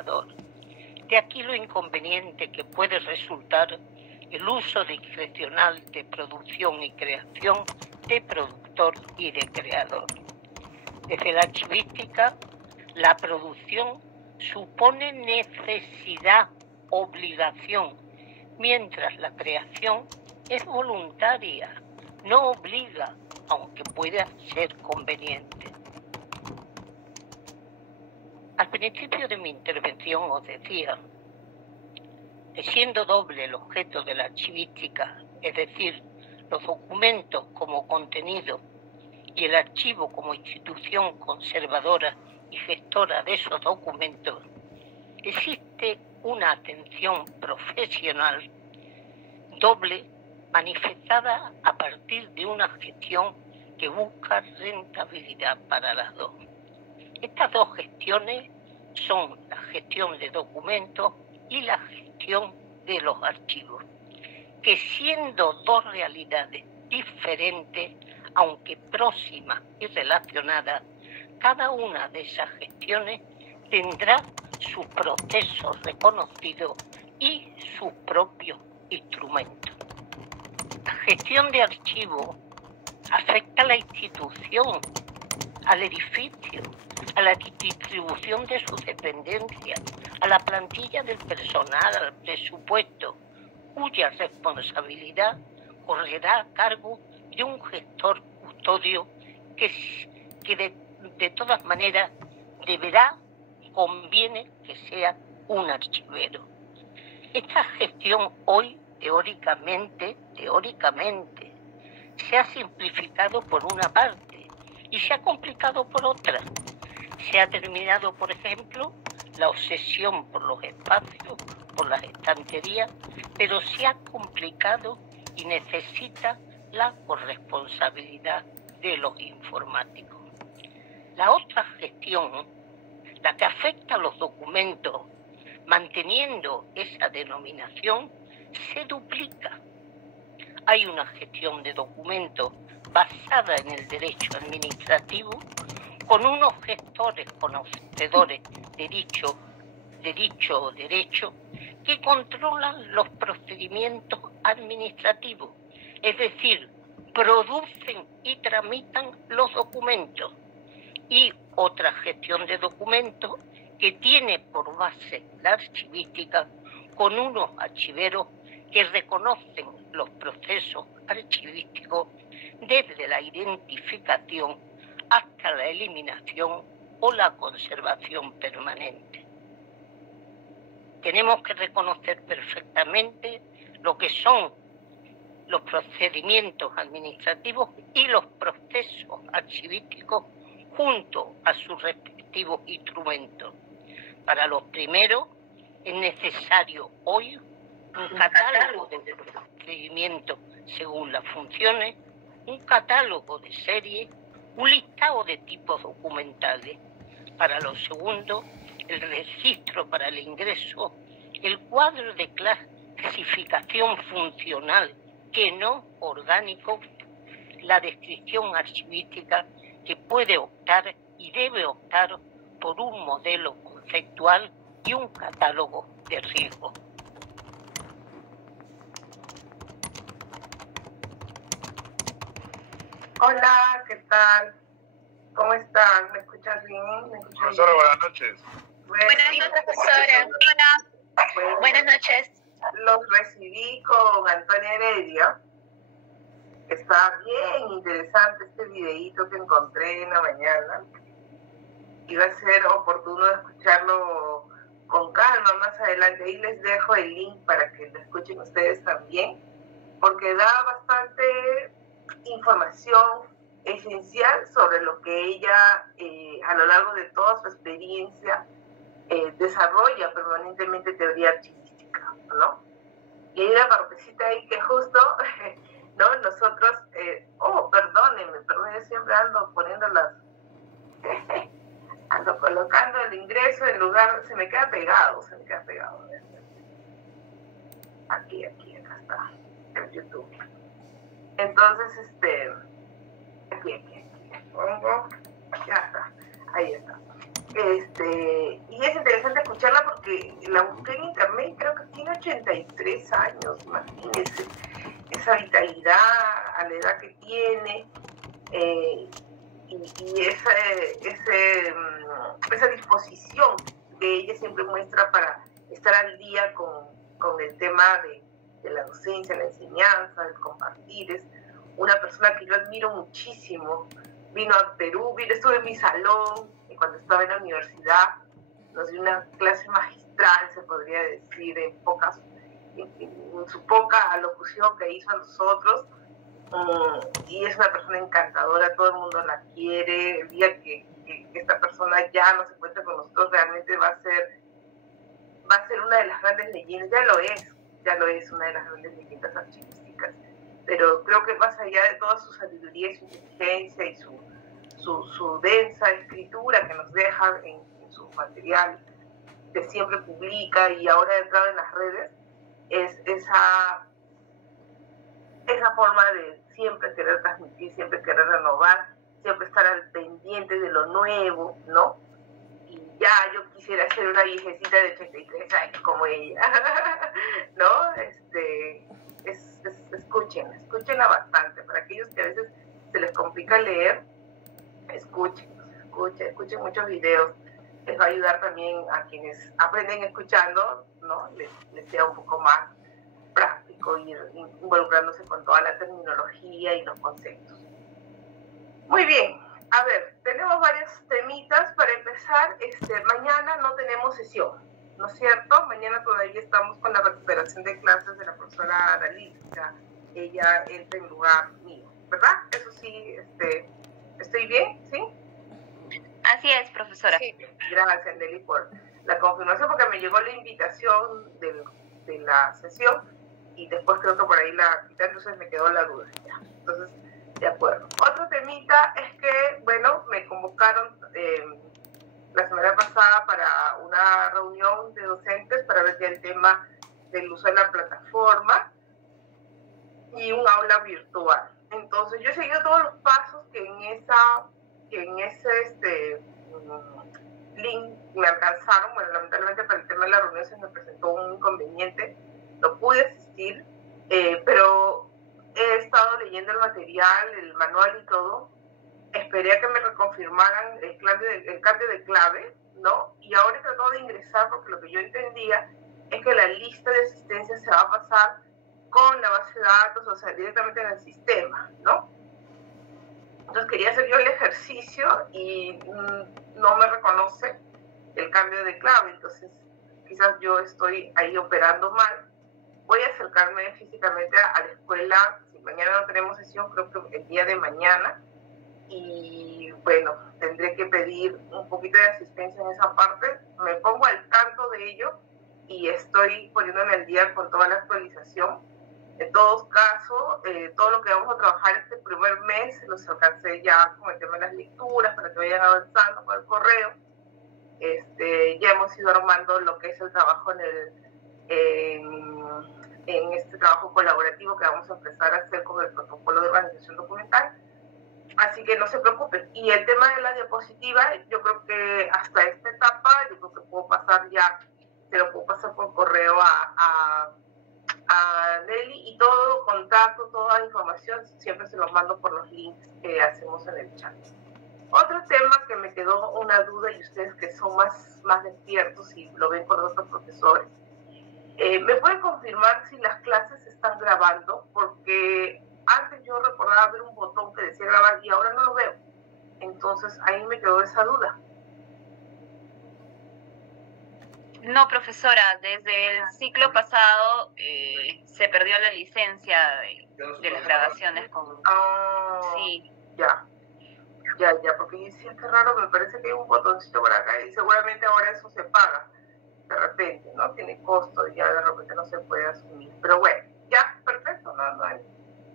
creador. De aquí lo inconveniente que puede resultar el uso discrecional de producción y creación de productor y de creador. Desde la archivística, la producción supone necesidad, obligación, mientras la creación es voluntaria, no obliga, aunque pueda ser conveniente. Al principio de mi intervención os decía que siendo doble el objeto de la archivística, es decir, los documentos como contenido y el archivo como institución conservadora y gestora de esos documentos, existe una atención profesional doble manifestada a partir de una gestión que busca rentabilidad para las dos. Estas dos gestiones son la gestión de documentos y la gestión de los archivos, que siendo dos realidades diferentes, aunque próximas y relacionadas, cada una de esas gestiones tendrá sus procesos reconocidos y sus propios instrumentos. La gestión de archivos afecta a la institución, al edificio, a la distribución de sus dependencias, a la plantilla del personal, al presupuesto, cuya responsabilidad correrá a cargo de un gestor custodio que de todas maneras conviene que sea un archivero. Esta gestión hoy, teóricamente, se ha simplificado por una parte y se ha complicado por otra. Se ha terminado, por ejemplo, la obsesión por los espacios, por las estanterías, pero se ha complicado y necesita la corresponsabilidad de los informáticos. La otra gestión, la que afecta a los documentos, manteniendo esa denominación, se duplica. Hay una gestión de documentos basada en el derecho administrativo, con unos gestores conocedores de dicho derecho que controlan los procedimientos administrativos, es decir, producen y tramitan los documentos, y otra gestión de documentos que tiene por base la archivística, con unos archiveros que reconocen los procesos archivísticos desde la identificación hasta la eliminación o la conservación permanente. Tenemos que reconocer perfectamente lo que son los procedimientos administrativos y los procesos archivísticos junto a sus respectivos instrumentos. Para los primeros es necesario hoy un catálogo de procedimientos según las funciones, un catálogo de series, un listado de tipos documentales. Para los segundos, el registro para el ingreso, el cuadro de clasificación funcional que no orgánico, la descripción archivística que puede optar y debe optar por un modelo conceptual y un catálogo de riesgos. Hola, ¿qué tal? ¿Cómo están? ¿Me escuchas bien? Profesora, buenas noches. Buenas noches, profesora. Hola. Buenas noches. Los recibí con Antonia Heredia. Está bien interesante este videíto que encontré en la mañana. Y va a ser oportuno escucharlo con calma más adelante. Ahí les dejo el link para que lo escuchen ustedes también, porque da bastante información esencial sobre lo que ella a lo largo de toda su experiencia desarrolla permanentemente teoría archivística, ¿no? Y hay una partecita ahí que justo, ¿no? Nosotros, perdónenme, yo siempre ando poniendo ando colocando el ingreso en lugar, se me queda pegado. Aquí, acá está, en YouTube. Entonces, aquí, pongo, ya está, ahí está. Y es interesante escucharla porque la busqué en internet y creo que tiene 83 años, imagínense, esa vitalidad a la edad que tiene, y esa disposición que ella siempre muestra para estar al día con el tema de la docencia, la enseñanza, el compartir. Es una persona que yo admiro muchísimo. Vino a Perú, estuve en mi salón cuando estaba en la universidad, nos dio una clase magistral, se podría decir, en su poca alocución que hizo a nosotros, y es una persona encantadora, todo el mundo la quiere. El día que esta persona ya no se encuentre con nosotros, realmente va a ser una de las grandes leyendas, ya lo es una de las grandes leyendas archivísticas, pero creo que más allá de toda su sabiduría y su inteligencia y su densa escritura que nos deja en su material que siempre publica y ahora ha entrado en las redes, es esa forma de siempre querer transmitir, siempre querer renovar, siempre estar al pendiente de lo nuevo, ¿no? Y ya yo quisiera ser una viejecita de 83 años como ella, ¿no? Escúchenla bastante. Para aquellos que a veces se les complica leer, escuchen muchos videos. Les va a ayudar también a quienes aprenden escuchando, ¿no? Les sea un poco más práctico ir involucrándose con toda la terminología y los conceptos. Muy bien, a ver, tenemos varios temitas para empezar. Mañana no tenemos sesión, ¿no es cierto? Mañana todavía estamos con la recuperación de clases de la profesora Dalí. O sea, ella entra en lugar mío, ¿verdad? Eso sí, ¿estoy bien? ¿Sí? Así es, profesora. Sí. Gracias, Nelly, por la confirmación, porque me llegó la invitación de la sesión y después creo que por ahí la quité, entonces me quedó la duda. Ya. Entonces, de acuerdo. Otro temita es que, bueno, me convocaron la semana pasada para una reunión de docentes para ver ya el tema del uso de la plataforma y un aula virtual. Entonces, yo he seguido todos los pasos que en ese link me alcanzaron. Bueno, lamentablemente para el tema de la reunión se me presentó un inconveniente, no pude asistir, pero he estado leyendo el material, el manual y todo. Esperé a que me reconfirmaran el cambio de clave, ¿no? Y ahora he tratado de ingresar porque lo que yo entendía es que la lista de asistencia se va a pasar con la base de datos, o sea, directamente en el sistema, ¿no? Entonces quería hacer yo el ejercicio y no me reconoce el cambio de clave, entonces quizás yo estoy ahí operando mal. Voy a acercarme físicamente a la escuela. Si mañana no tenemos sesión, creo que el día de mañana, y bueno, tendré que pedir un poquito de asistencia en esa parte. Me pongo al tanto de ello y estoy poniéndome al día con toda la actualización. En todos casos, todo lo que vamos a trabajar este primer mes los alcancé ya con el tema de las lecturas para que vayan avanzando con el correo. Ya hemos ido armando lo que es el trabajo en este trabajo colaborativo que vamos a empezar a hacer con el protocolo de organización documental. Así que no se preocupen. Y el tema de la diapositiva, yo creo que hasta esta etapa, yo creo que puedo pasar ya, se lo puedo pasar por correo a Nelly, y todo contacto, toda la información siempre se los mando por los links que hacemos en el chat. Otro tema que me quedó una duda, y ustedes que son más despiertos y lo ven con otros profesores, ¿me pueden confirmar si las clases se están grabando? Porque antes yo recordaba ver un botón que decía grabar y ahora no lo veo. Entonces ahí me quedó esa duda. No, profesora, desde el ciclo pasado se perdió la licencia de las grabaciones con... Sí. Ya, porque yo decía, qué raro, me parece que hay un botoncito por acá y seguramente ahora eso se paga de repente, ¿no? Tiene costo y ya de repente no se puede asumir. Pero bueno, ya, perfecto,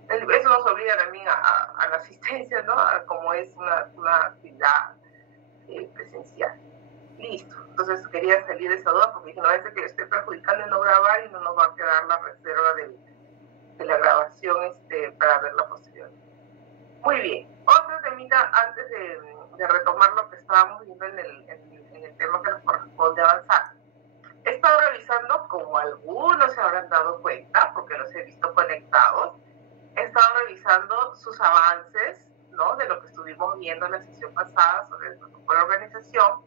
eso nos obliga también a la asistencia, ¿no? Como es una actividad presencial. Listo. Entonces quería salir de esa duda porque dije, no, es que le estoy perjudicando en no grabar y no nos va a quedar la reserva de la grabación para verla posterior. Muy bien. Otro temita antes de retomar lo que estábamos viendo en el tema que nos corresponde avanzar. he estado revisando, como algunos se habrán dado cuenta, porque los he visto conectados, he estado revisando sus avances, ¿no? De lo que estuvimos viendo en la sesión pasada sobre el protocolo de organización.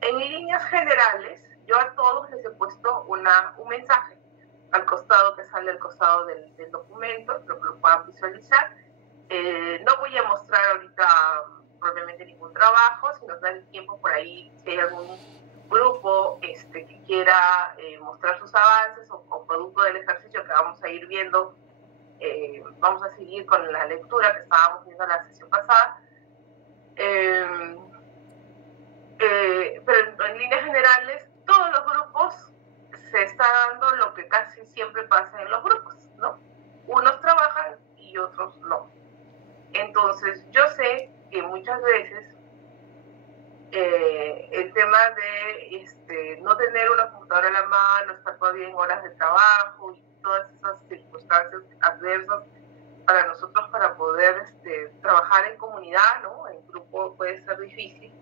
En líneas generales, yo a todos les he puesto un mensaje al costado, que sale al costado del documento, espero que lo puedan visualizar. No voy a mostrar ahorita propiamente ningún trabajo, si nos da el tiempo por ahí, si hay algún grupo que quiera mostrar sus avances o producto del ejercicio que vamos a ir viendo, vamos a seguir con la lectura que estábamos viendo en la sesión pasada. Pero en líneas generales, todos los grupos se está dando lo que casi siempre pasa en los grupos, ¿no? Unos trabajan y otros no. Entonces, yo sé que muchas veces el tema de no tener una computadora a la mano, estar todavía en horas de trabajo y todas esas circunstancias adversas para nosotros para poder trabajar en comunidad, ¿no? En grupo puede ser difícil,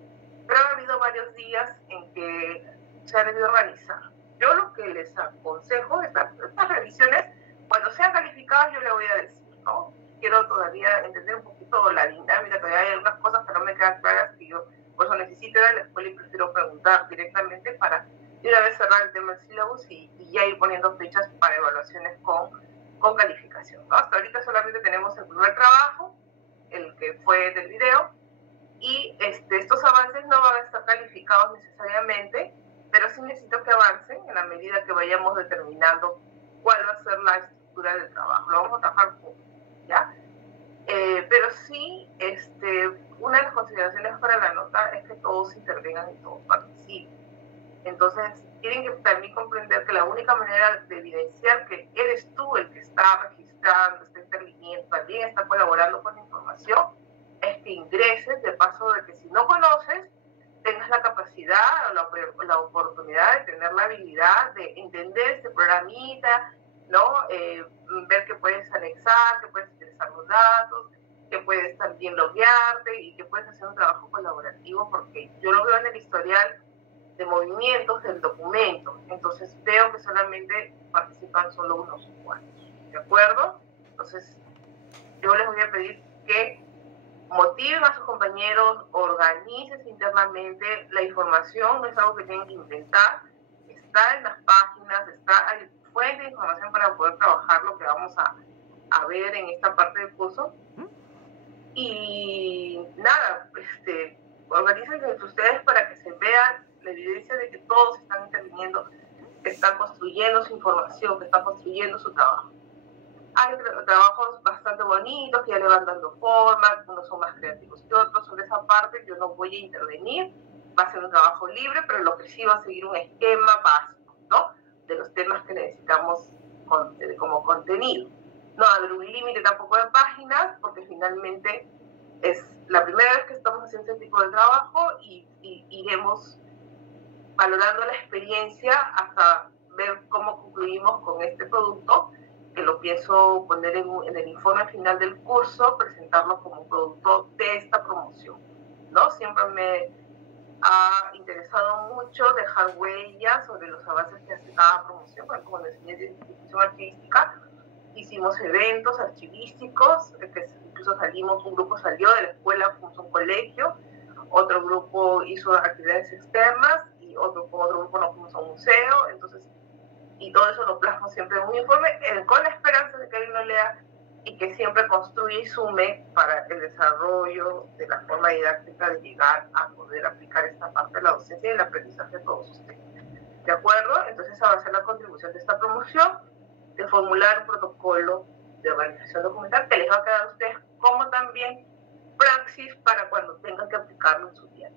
pero ha habido varios días en que se ha debido organizar. Yo lo que les aconsejo, estas revisiones, cuando sean calificadas, yo le voy a decir, ¿no? Quiero todavía entender un poquito la dinámica, todavía hay algunas cosas que no me quedan claras, que yo por eso necesito ir a la escuela y prefiero preguntar directamente para de una vez cerrar el tema del syllabus y ya ir poniendo fechas para evaluaciones con calificación, ¿no? Hasta ahorita solamente tenemos el primer trabajo, el que fue del video, y estos avances no van a estar calificados necesariamente, pero sí necesito que avancen en la medida que vayamos determinando cuál va a ser la estructura del trabajo. Lo vamos a trabajar juntos, ¿ya? Pero sí, una de las consideraciones para la nota es que todos intervengan y todos participen. Entonces, tienen que también comprender que la única manera de evidenciar que eres tú el que está registrando, está interviniendo, también está colaborando con la información, es que ingreses, de paso de que si no conoces, tengas la capacidad o la oportunidad de tener la habilidad de entender este programita, ¿no? Ver que puedes anexar, que puedes ingresar los datos, que puedes también loguearte y que puedes hacer un trabajo colaborativo, porque yo lo veo en el historial de movimientos del documento, entonces veo que solamente participan solo unos cuantos, ¿de acuerdo? Entonces yo les voy a pedir que motiven a sus compañeros, organicen internamente. La información no es algo que tienen que inventar, está en las páginas, hay fuente de información para poder trabajar lo que vamos a ver en esta parte del curso. Y nada, organícense entre ustedes para que se vea la evidencia de que todos están interviniendo, que están construyendo su información, que están construyendo su trabajo. Hay trabajos bastante bonitos que ya le van dando forma, unos son más creativos que otros. Sobre esa parte yo no voy a intervenir, va a ser un trabajo libre, pero lo que sí va a seguir un esquema básico, ¿no? De los temas que necesitamos como contenido. No va a haber un límite tampoco de páginas, porque finalmente es la primera vez que estamos haciendo este tipo de trabajo y iremos valorando la experiencia hasta ver cómo concluimos con este producto, que lo pienso poner en el informe final del curso, presentarlo como un producto de esta promoción, ¿no? Siempre me ha interesado mucho dejar huellas sobre los avances que hace cada promoción. Como les enseñé de institución archivística, hicimos eventos archivísticos, que incluso un grupo salió de la escuela, fuimos a un colegio, otro grupo hizo actividades externas y otro grupo nos fuimos a un museo. Entonces, y todo eso lo plasmo siempre en un informe, con la esperanza de que alguien lo lea y que siempre construya y sume para el desarrollo de la forma didáctica de llegar a poder aplicar esta parte de la docencia y el aprendizaje de todos ustedes. ¿De acuerdo? Entonces esa va a ser la contribución de esta promoción, de formular un protocolo de organización documental que les va a quedar a ustedes como también praxis para cuando tengan que aplicarlo en su día.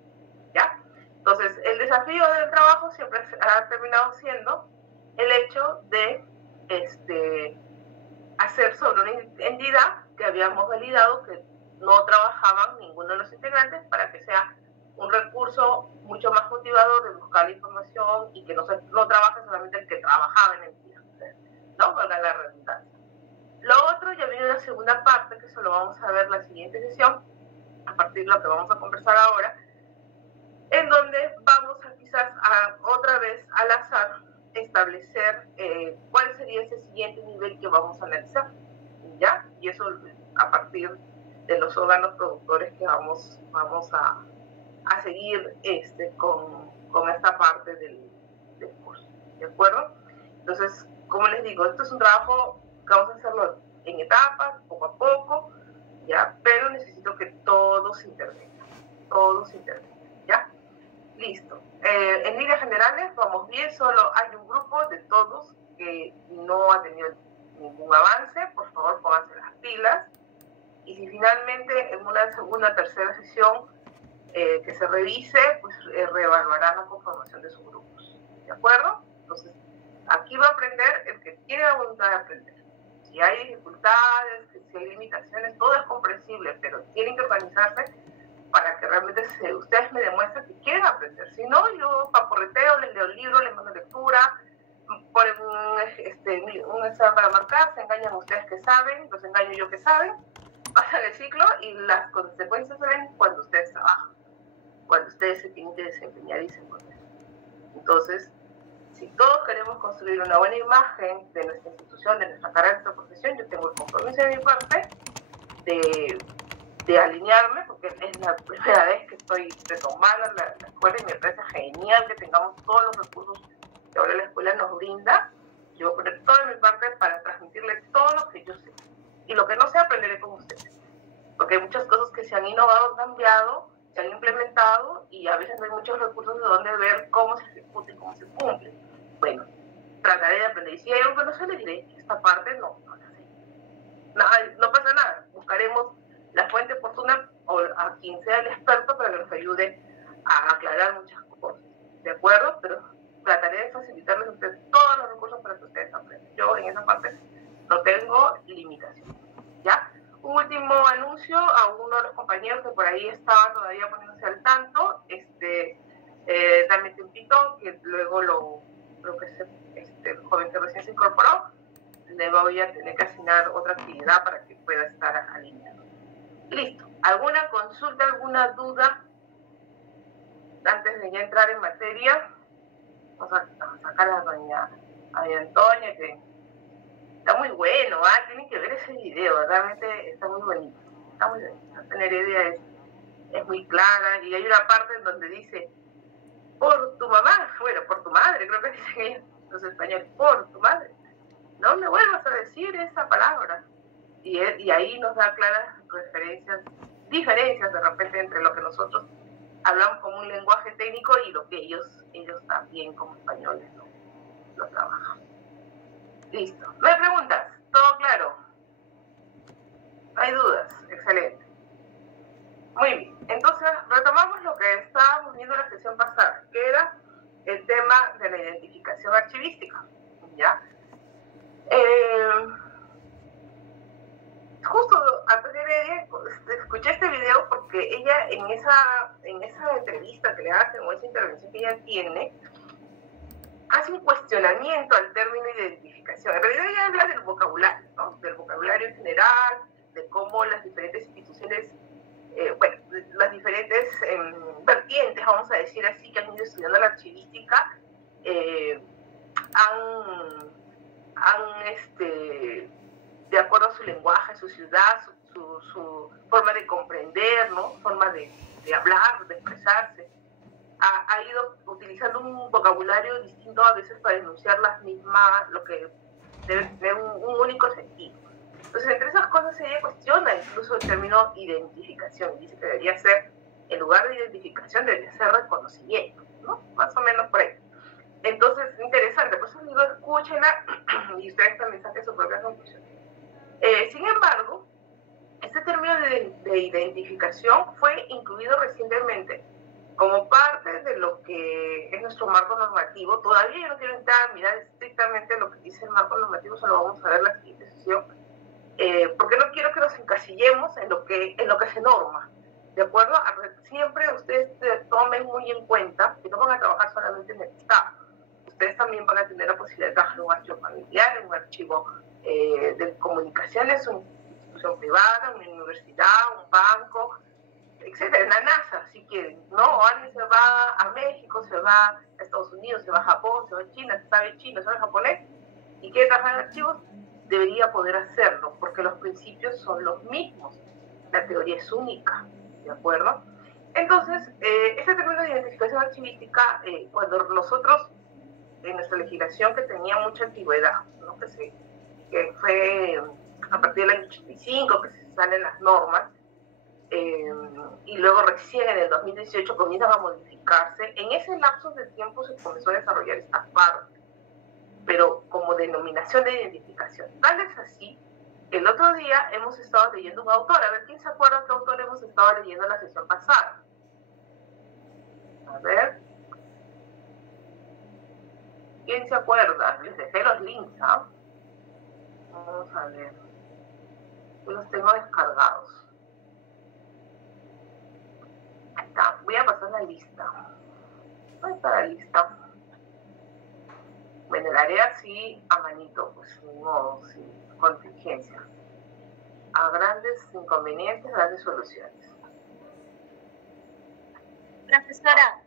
¿Ya? Entonces, el desafío del trabajo siempre ha terminado siendo el hecho de hacer sobre una entidad que habíamos validado que no trabajaban ninguno de los integrantes, para que sea un recurso mucho más motivador de buscar la información y que no trabaje solamente el que trabajaba en la entidad, ¿no? Valga la redundancia. Lo otro, ya viene una segunda parte, que eso lo vamos a ver en la siguiente sesión, a partir de lo que vamos a conversar ahora, en donde vamos a quizás otra vez a las pasar a establecer cuál sería ese siguiente nivel que vamos a analizar, ¿ya? Y eso a partir de los órganos productores que vamos a seguir con esta parte del curso, ¿de acuerdo? Entonces, como les digo, esto es un trabajo que vamos a hacerlo en etapas, poco a poco, ¿ya? Pero necesito que todos intervengan, ¿ya? Listo. En líneas generales vamos bien, solo hay un grupo de todos que no ha tenido ningún avance. Por favor, pónganse las pilas. Y si finalmente en una segunda, tercera sesión que se revise, pues reevaluarán la conformación de sus grupos. ¿De acuerdo? Entonces, aquí va a aprender el que tiene la voluntad de aprender. Si hay dificultades, si hay limitaciones, todo es comprensible, pero tienen que organizarse para que realmente ustedes me demuestren que quieren aprender. Si no, yo paporreteo, les leo el libro, les mando lectura, ponen un examen para marcar, se engañan ustedes que saben, los engaño yo que saben, pasan el ciclo y las consecuencias se ven cuando ustedes trabajan, cuando ustedes se tienen que desempeñar y se ponen. Entonces, si todos queremos construir una buena imagen de nuestra institución, de nuestra carrera, de nuestra profesión, yo tengo el compromiso de mi parte de alinearme, porque es la primera vez que estoy retomando la escuela y me parece genial que tengamos todos los recursos que ahora la escuela nos brinda. Yo voy a poner toda mi parte para transmitirle todo lo que yo sé. Y lo que no sé, aprenderé con ustedes. Porque hay muchas cosas que se han innovado, cambiado, se han implementado y a veces no hay muchos recursos de donde ver cómo se ejecuta y cómo se cumple. Bueno, trataré de aprender. Y si hay algo que no sé, les diré, esta parte no la sé. No pasa nada. Buscaremos la fuente oportuna o a quien sea el experto para que nos ayude a aclarar muchas cosas. ¿De acuerdo? Pero trataré de facilitarles a ustedes todos los recursos para que ustedes aprendan. Yo en esa parte no tengo limitación. ¿Ya? Un último anuncio a uno de los compañeros que por ahí estaba todavía poniéndose al tanto. También te invito, que luego creo que es el joven que recién se incorporó, le voy a tener que asignar otra actividad para que pueda estar alineado. Listo. ¿Alguna consulta, alguna duda antes de ya entrar en materia? Vamos a sacar a doña Antonia, que está muy bueno, tienen que ver ese video, realmente está muy bonito. Está muy bonito. Tener idea es muy clara, y hay una parte en donde dice, por tu mamá, bueno, por tu madre, creo que dicen ellos, los españoles, por tu madre. No me vuelvas a decir esa palabra. Y ahí nos da claras diferencias de repente entre lo que nosotros hablamos como un lenguaje técnico y lo que ellos también como españoles lo trabajan. Listo. ¿Me preguntas? ¿Todo claro? ¿No hay dudas? Excelente. Muy bien. Entonces, retomamos lo que estábamos viendo en la sesión pasada, que era el tema de la identificación archivística. ¿Ya? Justo Antonia Heredia, escuché este video porque ella en esa entrevista que le hacen o esa intervención que ella tiene, hace un cuestionamiento al término identificación. En realidad ella habla del vocabulario, ¿no? Del vocabulario en general, de cómo las diferentes instituciones, las diferentes vertientes, vamos a decir así, que han ido estudiando la archivística, de acuerdo a su lenguaje, su ciudad, su forma de comprender, ¿no? Forma de hablar, de expresarse, ha ido utilizando un vocabulario distinto a veces para enunciar las mismas, lo que debe tener un único sentido. Entonces, entre esas cosas ella cuestiona incluso el término identificación. Dice que debería ser, en lugar de identificación, debería ser reconocimiento, ¿no? Más o menos por ahí. Entonces, interesante, por eso digo, escúchenla y ustedes también saquen sus propias conclusiones. Sin embargo, este término de identificación fue incluido recientemente como parte de lo que es nuestro marco normativo. Todavía yo no quiero entrar a mirar estrictamente lo que dice el marco normativo, solo vamos a ver la siguiente sesión, porque no quiero que nos encasillemos en lo que se norma, ¿de acuerdo? Siempre ustedes tomen muy en cuenta que no van a trabajar solamente en el Estado. Ustedes también van a tener la posibilidad de trabajar en un archivo familiar, en un archivo de comunicaciones, una institución privada, una universidad, un banco, etcétera, en la NASA, si quieren, ¿no? O alguien se va a México, se va a Estados Unidos, se va a Japón, se va a China, sabe chino, sabe japonés, y quiere trabajar en archivos, debería poder hacerlo, porque los principios son los mismos. La teoría es única, ¿de acuerdo? Entonces, este término de identificación archivística, cuando nosotros, en nuestra legislación que tenía mucha antigüedad, ¿no? que fue a partir del año 85 que se salen las normas, y luego recién en el 2018 comienzan a modificarse, en ese lapso de tiempo se comenzó a desarrollar esta parte, pero como denominación de identificación. Tal es así, el otro día hemos estado leyendo un autor, a ver, ¿quién se acuerda qué autor hemos estado leyendo la sesión pasada? A ver. ¿Quién se acuerda? Les dejé los links, ¿ah? Vamos a ver. Yo los tengo descargados. Ahí está. Voy a pasar la lista. ¿Dónde está la lista? Bueno, la haré así a manito, pues sin modo, sin contingencia. A grandes inconvenientes, grandes soluciones. Profesora,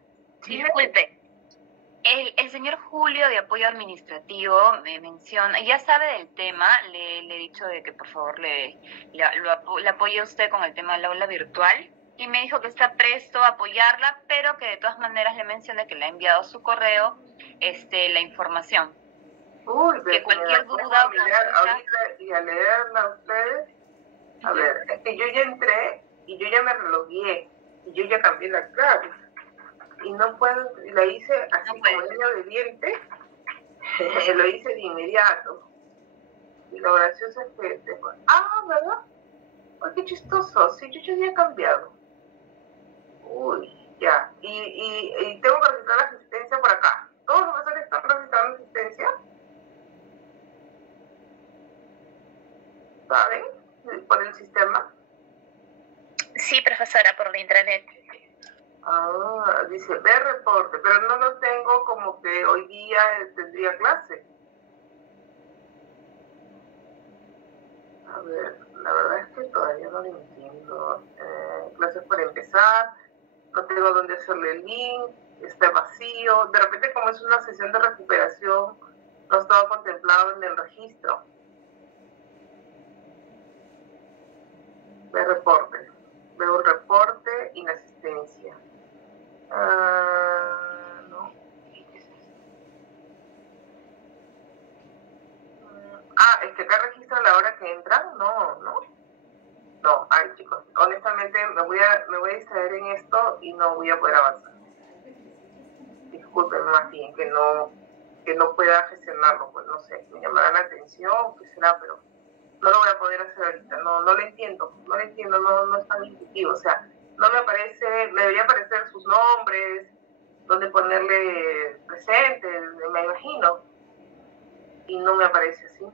Sí, disculpe. El señor Julio de Apoyo Administrativo me menciona, ya sabe del tema, le he dicho de que por favor le apoye a usted con el tema del aula virtual y me dijo que está presto a apoyarla, pero que de todas maneras le mencioné que le ha enviado a su correo la información. Uy, que cualquier duda o mirar ahorita y a leerla a ustedes. A ver, es que yo ya entré y yo ya me relogué y yo ya cambié la clave. Y no puedo, la hice así No como niño obediente, lo hice de inmediato. Y lo gracioso es que después, ¿verdad? ¡Ay, qué chistoso! Sí, yo ya había cambiado. Uy, ya. Y tengo que registrar la asistencia por acá. ¿Todos los profesores están registrando asistencia? ¿Saben? Por el sistema. Sí, profesora, por la intranet. Dice, ve reporte, pero no lo tengo como que hoy día tendría clase. A ver, la verdad es que todavía no lo entiendo. Clases por empezar, no tengo dónde hacerle el link, está vacío. De repente, como es una sesión de recuperación, no estaba contemplado en el registro. Ve reporte. Veo un reporte, inasistencia. No. ¿Qué es esto? Es que acá registra la hora que entran. No, ay chicos, honestamente me voy a distraer en esto y no voy a poder avanzar. Disculpen más bien que no pueda gestionarlo, pues no sé, me llamará la atención, qué será, pero no lo voy a poder hacer ahorita, no lo entiendo, no es tan intuitivo, o sea, no me aparece, me debería aparecer sus nombres, donde ponerle presente, me imagino, y no me aparece así.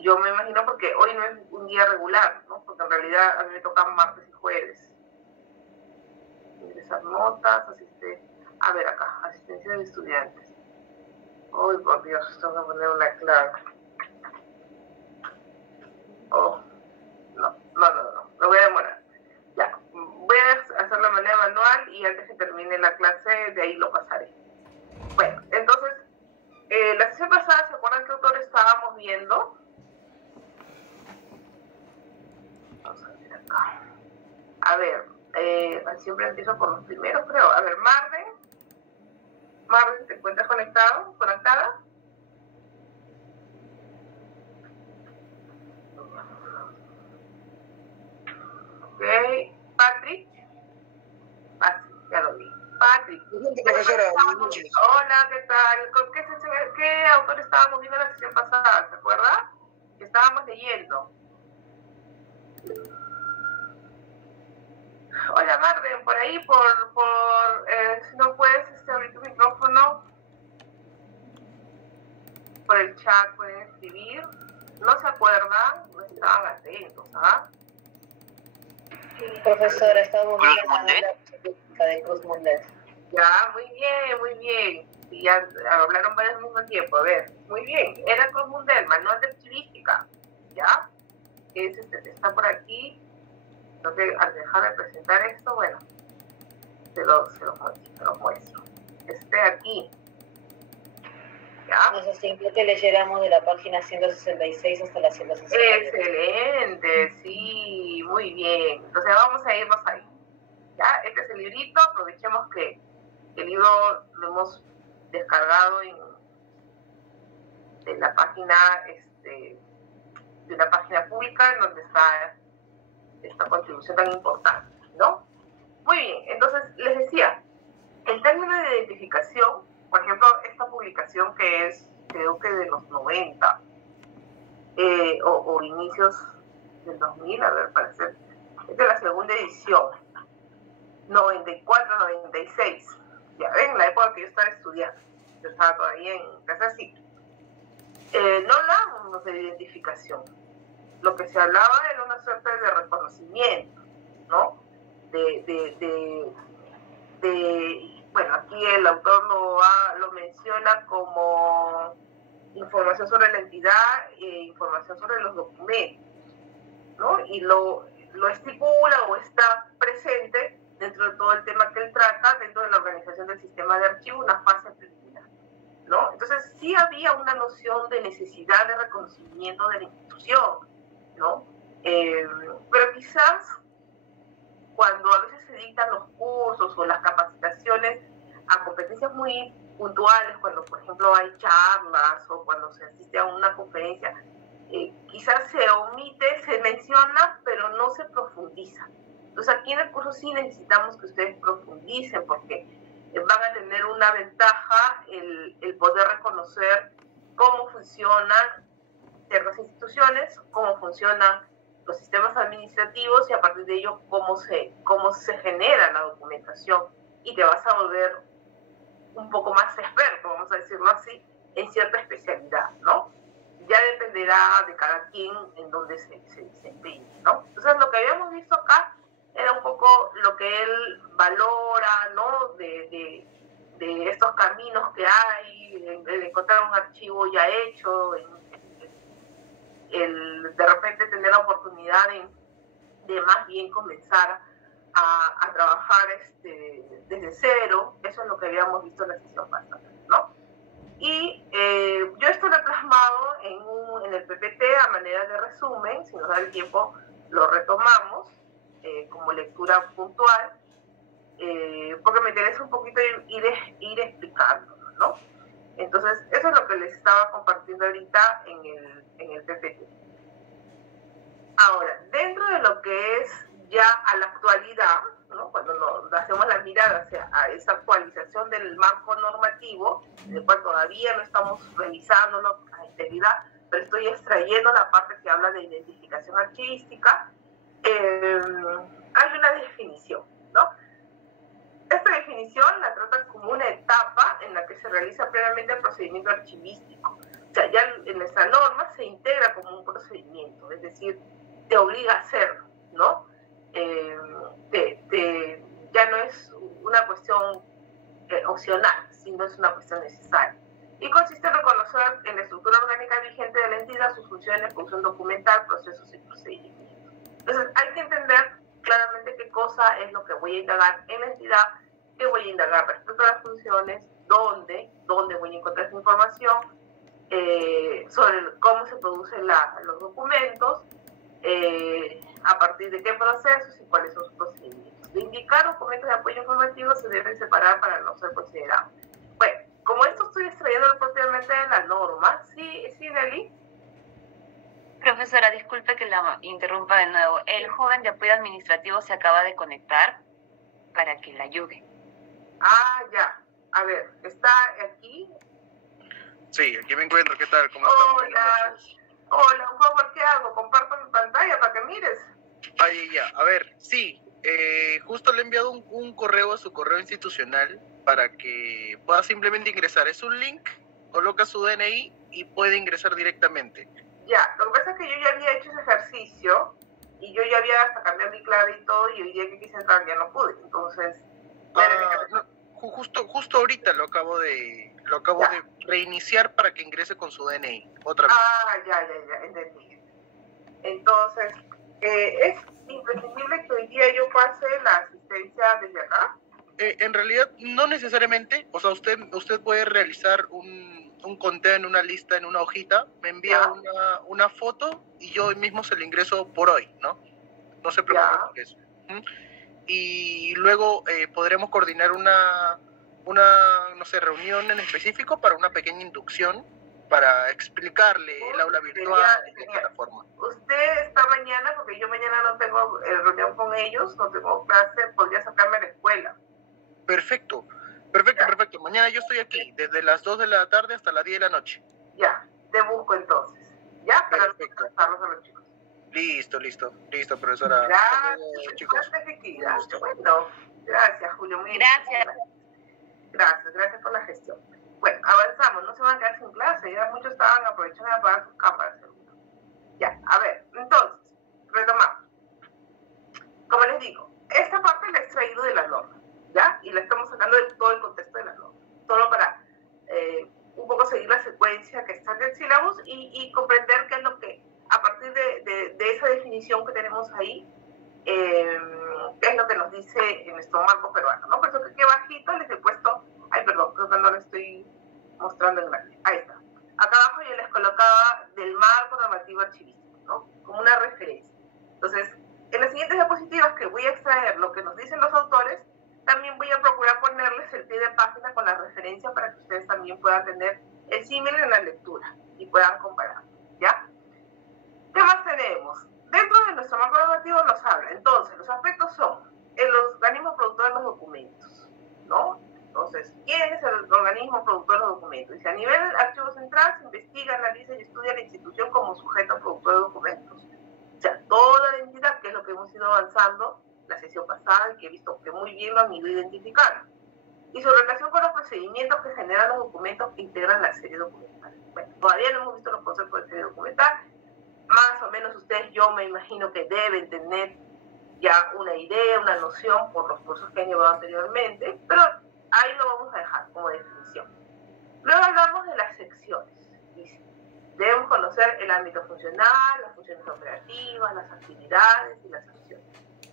Yo me imagino porque hoy no es un día regular, ¿no? Porque en realidad a mí me tocan martes y jueves. Ingresar notas, a ver acá, asistencia de estudiantes. Uy, por Dios, tengo que poner una clave. No, me voy a demorar. Ya, voy a hacerlo de manera manual y antes que termine la clase, de ahí lo pasaré. Bueno, entonces, la sesión pasada, ¿se acuerdan qué autor estábamos viendo? Vamos a ver acá. A ver, siempre empiezo por los primeros, creo. A ver, Marden, ¿te encuentras conectada? Ok, Patrick, ya lo vi. Patrick. Profesora, hola, ¿qué tal? ¿Qué autor estábamos viendo la sesión pasada? ¿Se acuerda? Que estábamos leyendo. Hola, Marden, por ahí, si no puedes abrir tu micrófono, por el chat pueden escribir. ¿No se acuerdan? No estaban atentos, ¿ah? Profesora, estamos viendo la política de Cruz Mundet. Ya, muy bien. Y ya hablaron varios al mismo tiempo. A ver, muy bien. Era Cruz Mundet, manual de archivística. ¿Ya? Está por aquí. Creo que al dejar de presentar esto, bueno, se los muestro. Aquí. ¿Ya? Nos asignó que leyéramos de la página 166 hasta la 160. Excelente, sí, muy bien. Entonces vamos a irnos ahí. ¿Ya? Este es el librito, aprovechemos que el libro lo hemos descargado de la página pública en donde está esta contribución tan importante, ¿no? Muy bien, entonces les decía, en términos de identificación, por ejemplo, esta publicación que es, creo que de los 90 o inicios del 2000, a ver, para ser, es de la segunda edición, 94, 96, ya ven, la época que yo estaba estudiando, yo estaba todavía en casa así. No hablábamos de identificación, lo que se hablaba era una suerte de reconocimiento, ¿no? Bueno, aquí el autor lo menciona como información sobre la entidad e información sobre los documentos, ¿no? Y lo estipula o está presente dentro de todo el tema que él trata, dentro de la organización del sistema de archivo, una fase preliminar, ¿no? Entonces sí había una noción de necesidad de reconocimiento de la institución, ¿no? Pero quizás cuando a veces se dictan los cursos o las capacitaciones a competencias muy puntuales, cuando por ejemplo hay charlas o cuando se asiste a una conferencia, quizás se omite, se menciona, pero no se profundiza. Entonces aquí en el curso sí necesitamos que ustedes profundicen porque van a tener una ventaja el poder reconocer cómo funcionan ciertas instituciones, cómo funcionan los sistemas administrativos y a partir de ello cómo se genera la documentación y te vas a volver un poco más experto, vamos a decirlo así, en cierta especialidad, ¿no? Ya dependerá de cada quien en dónde se desempeñe, ¿no? Entonces lo que habíamos visto acá era un poco lo que él valora, ¿no? De estos caminos que hay, el encontrar un archivo ya hecho, el de repente tener la oportunidad de más bien comenzar a trabajar desde cero. Eso es lo que habíamos visto en la sesión pasada, ¿no? Y yo esto lo he plasmado en el PPT a manera de resumen. Si nos da el tiempo lo retomamos como lectura puntual, porque me interesa un poquito ir explicándolo, ¿no? Entonces eso es lo que les estaba compartiendo ahorita en el PPT. Ahora, dentro de lo que es ya a la actualidad, ¿no? Cuando nos hacemos la mirada hacia esa actualización del marco normativo, del cual todavía no estamos revisándolo a integridad, pero estoy extrayendo la parte que habla de identificación archivística, hay una definición, ¿no? Esta definición la trata como una etapa en la que se realiza previamente el procedimiento archivístico. O sea, ya en nuestra norma se integra como un procedimiento, es decir, te obliga a hacerlo, ¿no? Ya no es una cuestión opcional, sino es una cuestión necesaria. Y consiste en reconocer en la estructura orgánica vigente de la entidad sus funciones, función documental, procesos y procedimientos. Entonces, hay que entender claramente qué cosa es lo que voy a indagar en la entidad, qué voy a indagar respecto a las funciones, dónde voy a encontrar esa información, sobre cómo se producen los documentos, a partir de qué procesos y cuáles son sus procedimientos. De indicar documentos de apoyo informativo se deben separar para no ser considerados. Bueno, como esto estoy extrayendo propiamente de la norma, ¿sí, Nelly? Profesora, disculpe que la interrumpa de nuevo. El joven de apoyo administrativo se acaba de conectar para que la ayude. Ah, ya. A ver, ¿está aquí? Sí, aquí me encuentro. ¿Qué tal? ¿Cómo estás? Hola, un favor, ¿qué hago? ¿Comparto mi pantalla para que mires? Ay, ya. A ver, sí. Justo le he enviado un correo a su correo institucional para que pueda simplemente ingresar. Es un link, coloca su DNI y puede ingresar directamente. Ya, lo que pasa es que yo ya había hecho ese ejercicio y yo ya había hasta cambiado mi clave y todo y el día que quise entrar ya no pude, entonces... no, justo ahorita lo acabo de reiniciar para que ingrese con su DNI, otra vez. Ah, ya, entendí. Entonces, imprescindible que hoy día yo pase la asistencia desde acá? En realidad, no necesariamente. O sea, usted puede realizar un conteo en una lista, en una hojita, me envía una foto y yo hoy mismo se lo ingreso por hoy, ¿no? No se preocupe por eso. Y luego podremos coordinar una, no sé, reunión en específico para una pequeña inducción para explicarle el aula virtual de esta forma. Usted esta mañana, porque yo mañana no tengo reunión con ellos, no tengo clase, podría sacarme a la escuela. Perfecto, perfecto, perfecto. Mañana yo estoy aquí, desde las 2 de la tarde hasta las 10 de la noche. Ya, te busco entonces. Ya, para pasarlos a los chicos. Listo, profesora. Gracias, chicos. Bueno, gracias, Julio. Gracias por la gestión. Bueno, avanzamos, no se van a quedar sin clase, ya muchos estaban aprovechando de apagar sus cámaras. Ya, a ver, entonces, retomamos. Como les digo, esta parte la he extraído de la norma, ¿ya? Y la estamos sacando de todo el contexto de la norma, solo para un poco seguir la secuencia que está en el sílabus y comprender qué es lo que, a partir de esa definición que tenemos ahí, qué es lo que nos dice en nuestro marco peruano, ¿no? Por eso que aquí bajito les he puesto, creo que no les estoy mostrando en grande, ahí está. Acá abajo yo les colocaba del marco normativo archivístico, ¿no? Como una referencia. Entonces, en las siguientes diapositivas que voy a extraer lo que nos dicen los autores, también voy a procurar ponerles el pie de página con la referencia para que ustedes también puedan tener el símil en la lectura y puedan comparar, ¿ya? ¿Qué más tenemos? Dentro de nuestro marco normativo nos habla, entonces, los aspectos son el organismo productor de los documentos, ¿no? Entonces, ¿quién es el organismo productor de los documentos? Dice, a nivel del archivo central se investiga, analiza y estudia la institución como sujeto productor de documentos. O sea, toda la entidad, que es lo que hemos ido avanzando la sesión pasada y que he visto que muy bien lo han ido identificando. Y su relación con los procedimientos que generan los documentos que integran la serie documental. Bueno, todavía no hemos visto los conceptos de serie documental. Más o menos ustedes, yo me imagino que deben tener ya una idea, una noción por los cursos que han llevado anteriormente, pero ahí lo vamos a dejar como definición. Luego hablamos de las secciones. Dice, debemos conocer el ámbito funcional, las funciones operativas, las actividades y las acciones.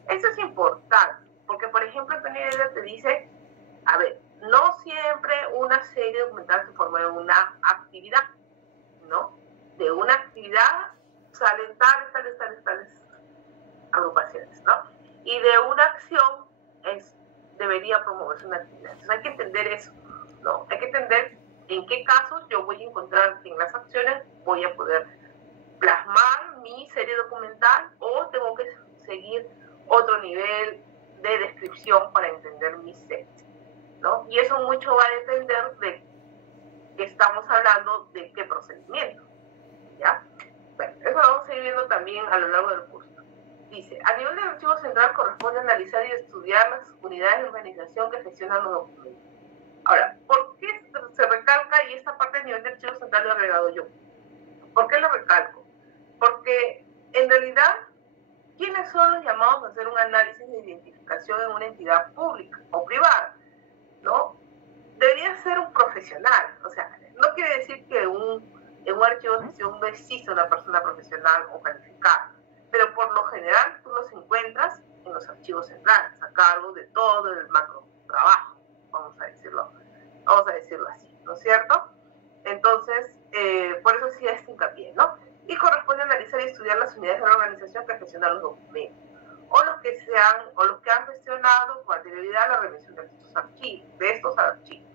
Eso es importante, porque por ejemplo, Antonio te dice, a ver, no siempre una serie documental se forma en una actividad, ¿no? De una actividad salen tales agrupaciones, ¿no? Y de una acción debería promoverse una actividad. Entonces hay que entender eso, ¿no? Hay que entender en qué casos yo voy a encontrar que en las acciones voy a poder plasmar mi serie documental o tengo que seguir otro nivel de descripción para entender mi set, ¿no? Y eso mucho va a depender de que estamos hablando de qué procedimiento, ¿ya? Bueno, eso lo vamos a ir viendo también a lo largo del curso. Dice, a nivel del archivo central corresponde analizar y estudiar las unidades de organización que gestionan los documentos. Ahora, ¿por qué se recalca y esta parte a nivel del archivo central lo he agregado yo? ¿Por qué lo recalco? Porque en realidad, ¿quiénes son los llamados a hacer un análisis de identificación en una entidad pública o privada? ¿No? Debería ser un profesional. O sea, no quiere decir que en un archivo de gestión no existe una persona profesional o calificada, pero por lo general tú los encuentras en los archivos centrales, a cargo de todo el macro trabajo, vamos a decirlo así, ¿no es cierto? Entonces, por eso sí es hincapié, ¿no? Y corresponde analizar y estudiar las unidades de la organización que gestionan los documentos, o los que han gestionado con anterioridad la revisión de estos archivos.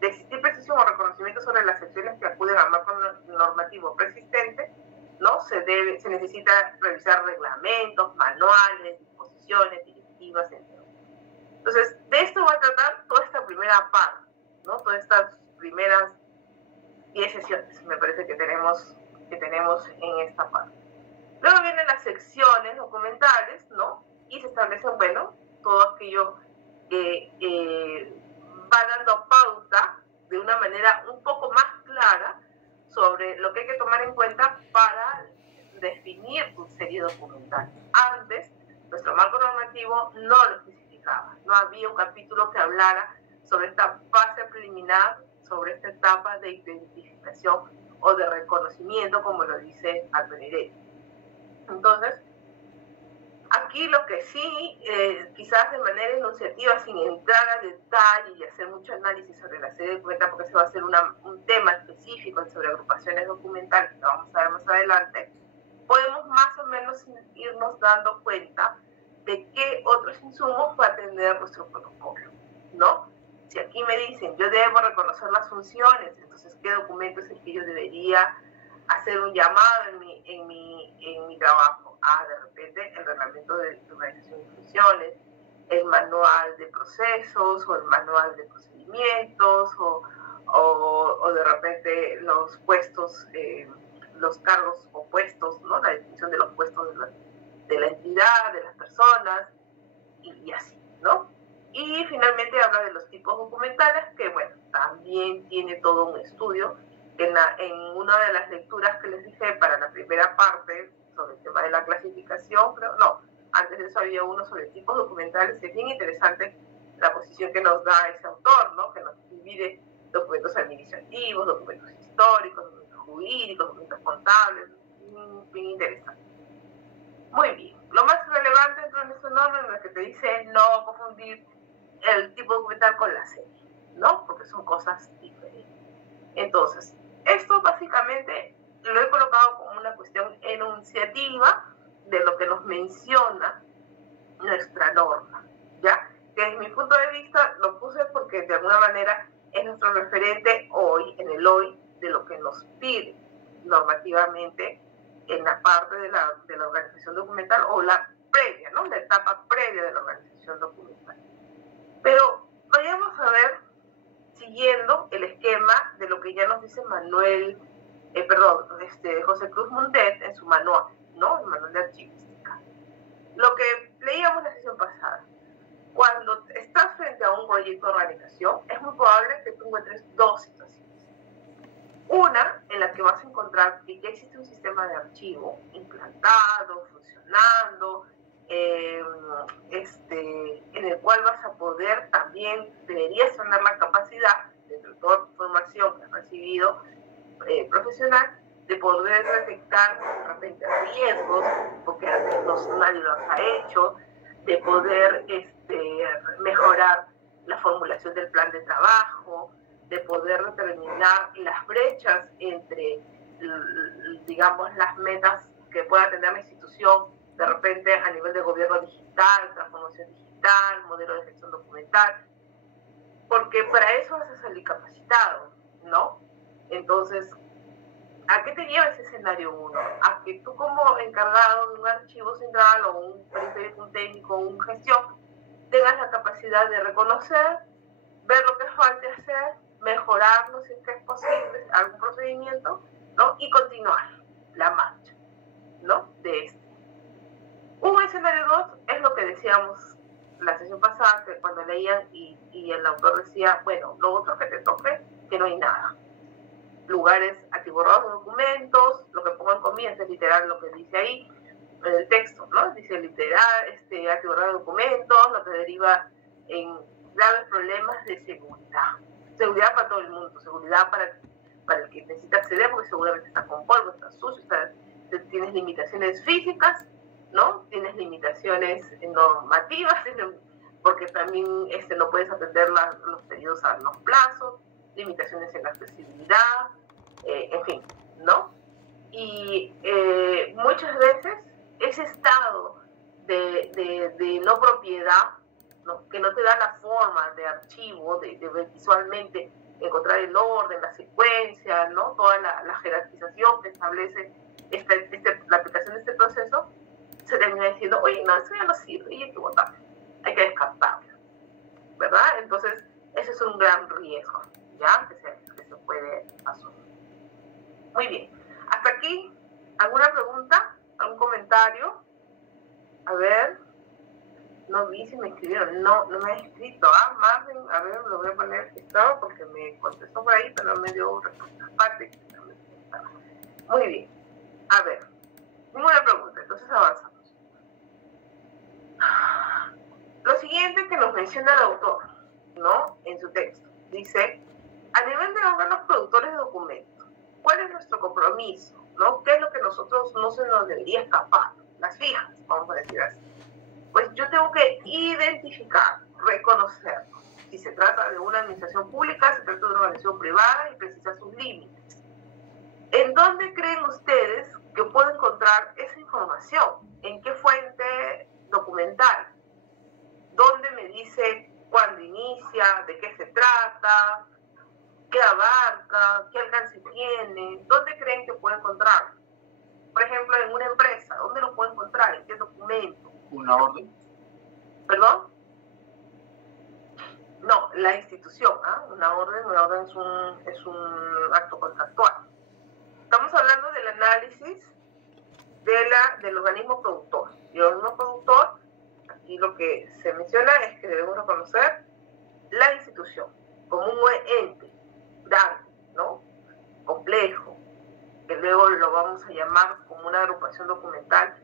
De existir precisión o reconocimiento sobre las secciones que acuden al marco normativo preexistente, ¿no? Se necesita revisar reglamentos, manuales, disposiciones, directivas, entre otros. Entonces, de esto va a tratar toda esta primera parte, ¿no? Todas estas primeras 10 sesiones, me parece que tenemos en esta parte. Luego vienen las secciones documentales, ¿no? Y se establecen, bueno, todo aquello que va dando pauta de una manera un poco más clara sobre lo que hay que tomar en cuenta para definir tu serie documental. Antes, nuestro marco normativo no lo especificaba. No había un capítulo que hablara sobre esta fase preliminar, sobre esta etapa de identificación o de reconocimiento, como lo dice Antonio Heredia. Entonces, Aquí lo que sí, quizás de manera enunciativa, sin entrar a detalle y hacer mucho análisis sobre la serie documental, porque ese va a ser un tema específico sobre agrupaciones documentales que vamos a ver más adelante, podemos más o menos irnos dando cuenta de qué otros insumos va a tener nuestro protocolo, ¿no? Si aquí me dicen, yo debo reconocer las funciones, entonces, ¿qué documento es el que yo debería hacer un llamado en mi trabajo? De repente, el reglamento de organización de funciones, el manual de procesos, o el manual de procedimientos, o de repente los puestos, los cargos o puestos, ¿no? La definición de los puestos de la entidad, de las personas, y así, ¿no? Y finalmente habla de los tipos documentales, que bueno, también tiene todo un estudio. En una de las lecturas que les dije para la primera parte, sobre el tema de la clasificación, antes de eso había uno sobre tipos documentales. Es bien interesante la posición que nos da ese autor, ¿no? Que nos divide documentos administrativos, documentos históricos, documentos jurídicos, documentos contables, bien interesante. Muy bien, lo más relevante dentro de esta norma es la que te dice no confundir el tipo documental con la serie, ¿no? Porque son cosas diferentes. Entonces, esto básicamente lo he colocado como una cuestión enunciativa de lo que nos menciona nuestra norma, ¿ya? Que desde mi punto de vista lo puse porque de alguna manera es nuestro referente hoy, en el hoy, de lo que nos pide normativamente en la parte de la organización documental, o la previa, ¿no? La etapa previa de la organización documental. Pero vayamos a ver, siguiendo el esquema de lo que ya nos dice José Cruz Mundet en su manual, ¿no? El manual de archivística. Lo que leíamos la sesión pasada. Cuando estás frente a un proyecto de organización, es muy probable que tú encuentres dos situaciones. Una, en la que vas a encontrar que ya existe un sistema de archivo implantado, funcionando, en el cual vas a poder también, deberías tener la capacidad, dentro de toda la formación que has recibido profesional, de poder detectar de repente riesgos, porque antes nadie los ha hecho, de poder mejorar la formulación del plan de trabajo, de poder determinar las brechas entre, digamos, las metas que pueda tener la institución, de repente a nivel de gobierno digital, transformación digital, modelo de gestión documental, porque para eso vas a salir capacitado, ¿no? Entonces, ¿a qué te lleva ese escenario 1? A que tú, como encargado de un archivo central o un periférico, un técnico, un gestión, tengas la capacidad de reconocer, ver lo que falte hacer, mejorarlo si es que es posible, algún procedimiento, ¿no? Y continuar la marcha, ¿no? De este. Un escenario 2 es lo que decíamos la sesión pasada, que cuando leían y el autor decía, bueno, lo otro que te toque, que no hay nada. Lugares atiborrados de documentos, lo que pongo en comillas es literal lo que dice ahí en el texto, ¿no? Dice literal, atiborrado de documentos, lo que deriva en graves problemas de seguridad. Seguridad para todo el mundo, seguridad para el que necesita acceder, porque seguramente está con polvo, está sucio, tienes limitaciones físicas, ¿no? Tienes limitaciones normativas, porque también no puedes atender los pedidos a los plazos, limitaciones en la accesibilidad, en fin, ¿no? Y muchas veces ese estado de no propiedad, ¿no? Que no te da la forma de archivo, de visualmente encontrar el orden, la secuencia, ¿no? Toda la jerarquización que establece la aplicación de este proceso, se termina diciendo, oye, no, eso ya no sirve, y hay que botarlo, hay que descartarlo, ¿verdad? Entonces, ese es un gran riesgo, ¿ya? Que se puede asumir. Muy bien. Hasta aquí, ¿alguna pregunta? ¿Algún comentario? A ver, no vi si me escribieron. No me ha escrito. Marvin, a ver, lo voy a poner estaba porque me contestó por ahí, pero no me dio respuesta. Muy bien. A ver, ninguna pregunta, entonces avanzamos. Lo siguiente que nos menciona el autor, ¿no? En su texto, dice, a nivel de órganos productores de documentos, ¿cuál es nuestro compromiso? ¿No? ¿Qué es lo que nosotros no se nos debería escapar? Las fijas, vamos a decir así. pues yo tengo que identificar, reconocer si se trata de una administración pública, se trata de una organización privada y precisar sus límites. ¿En dónde creen ustedes que puedo encontrar esa información? ¿En qué fuente documental? ¿Dónde me dice cuándo inicia, de qué se trata, qué abarca, qué alcance tiene? ¿Dónde creen que puedo encontrar? Por ejemplo, en una empresa, ¿dónde lo puedo encontrar? ¿En qué documento? ¿Una orden? ¿Perdón? No, la institución, ¿ah? Una orden es un acto contractual. Estamos hablando del análisis del organismo productor. Y el organismo productor, aquí lo que se menciona es que debemos reconocer la institución como un ente grande, ¿no? Complejo, que luego lo vamos a llamar como una agrupación documental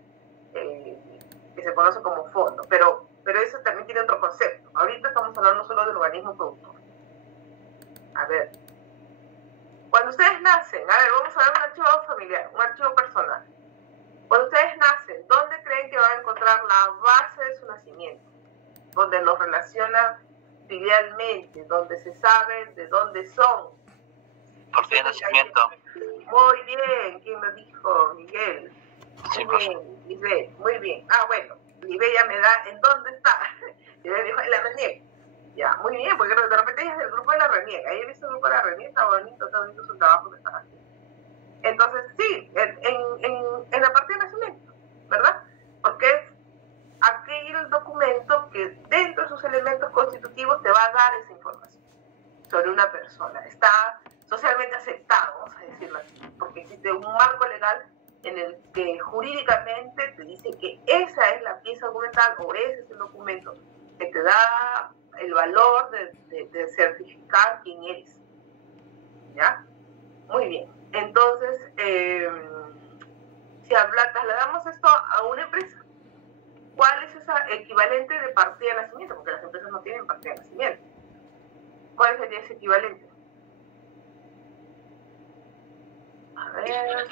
que se conoce como fondo, pero eso también tiene otro concepto. Ahorita estamos hablando solo del organismo productor. A ver, cuando ustedes nacen, a ver, vamos a ver un archivo familiar, un archivo personal. Cuando ustedes nacen, ¿dónde creen que van a encontrar la base de su nacimiento? Donde los relacionan filialmente, donde se sabe de dónde son. Partida de nacimiento. Muy bien, ¿quién lo dijo? Miguel. Sí, Muy bien, Lisbeth, muy bien. Ah, bueno, Lisbeth ya me da en dónde está. Lisbeth dijo en la RENIEC. Ya, muy bien, porque de repente ella es del grupo de la RENIEC. Ahí he visto el grupo de la RENIEC, está bonito su trabajo que están haciendo. Entonces, sí, en la partida de nacimiento, ¿verdad? Porque es aquel documento que dentro de sus elementos constitutivos te va a dar esa información sobre una persona. Está socialmente aceptado, vamos a decirlo así, porque existe un marco legal en el que jurídicamente te dice que esa es la pieza documental o ese es el documento que te da el valor de certificar quién eres. ¿Ya? Muy bien. Entonces, si trasladamos esto a una empresa, ¿cuál es esa equivalente de partida de nacimiento? Porque las empresas no tienen partida de nacimiento. ¿Cuál sería ese equivalente? A ver.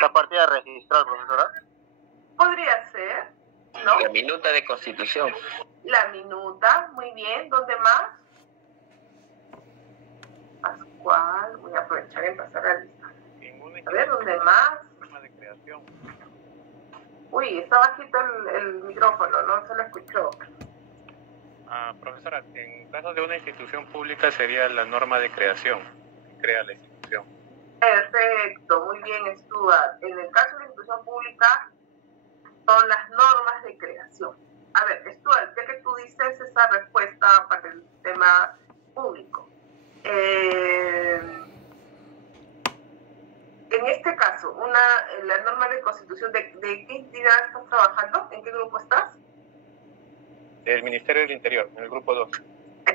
La partida registral, profesora. Podría ser, ¿no? La minuta de constitución. La minuta, muy bien. ¿Dónde más? Pascual, voy a aprovechar en pasar la lista. A ver, ¿dónde más? De creación. Uy, está bajito el micrófono, no se lo escuchó. Profesora, en caso de una institución pública sería la norma de creación, que crea la institución. Perfecto, muy bien, Stuart. En el caso de la institución pública, son las normas de creación. A ver, Stuart, ya que tú dices esa respuesta para el tema público, en este caso, la norma de constitución, ¿de qué entidad estás trabajando? ¿En qué grupo estás? Del Ministerio del Interior, en el grupo 2.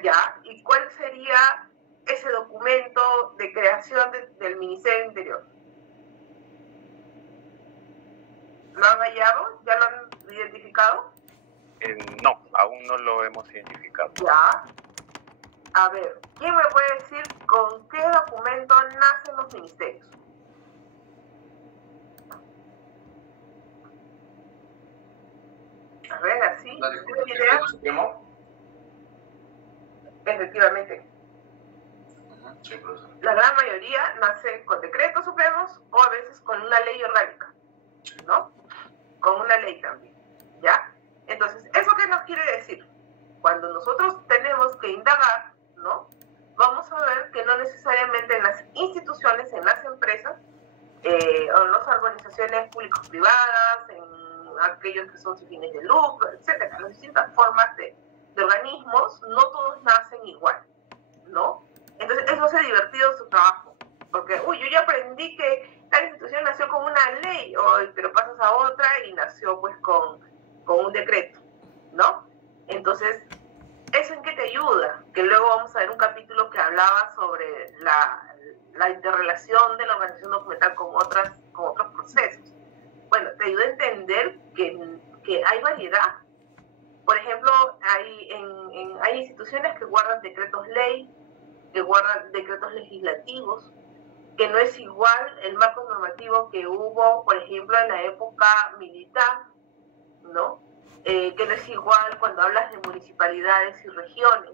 Ya, ¿y cuál sería ese documento de creación del Ministerio del Interior? ¿Lo han hallado? ¿Ya lo han identificado? No, aún no lo hemos identificado. Ya. A ver, ¿quién me puede decir con qué documento nacen los ministerios? A ver, así. ¿Tienen idea? Supremo. Efectivamente. Sí, profesor. La gran mayoría nace con decretos supremos o a veces con una ley orgánica, ¿no? Con una ley también, ¿ya? Entonces, ¿eso qué nos quiere decir? Cuando nosotros tenemos que indagar, ¿no? Vamos a ver que no necesariamente en las instituciones, en las empresas, o en las organizaciones público-privadas, en aquellos que son sin fines de lucro, etcétera, las distintas formas de organismos, no todos nacen igual, ¿no? Entonces, eso hace divertido su trabajo, porque, yo ya aprendí que tal institución nació con una ley, pero pasas a otra y nació pues con un decreto, ¿no? Entonces, ¿eso en qué te ayuda? Que luego vamos a ver un capítulo que hablaba sobre la interrelación de la organización documental con otros procesos. Bueno, te ayuda a entender que hay variedad. Por ejemplo, hay instituciones que guardan decretos ley, que guardan decretos legislativos, que no es igual el marco normativo que hubo, por ejemplo, en la época militar, ¿no? Que no es igual cuando hablas de municipalidades y regiones,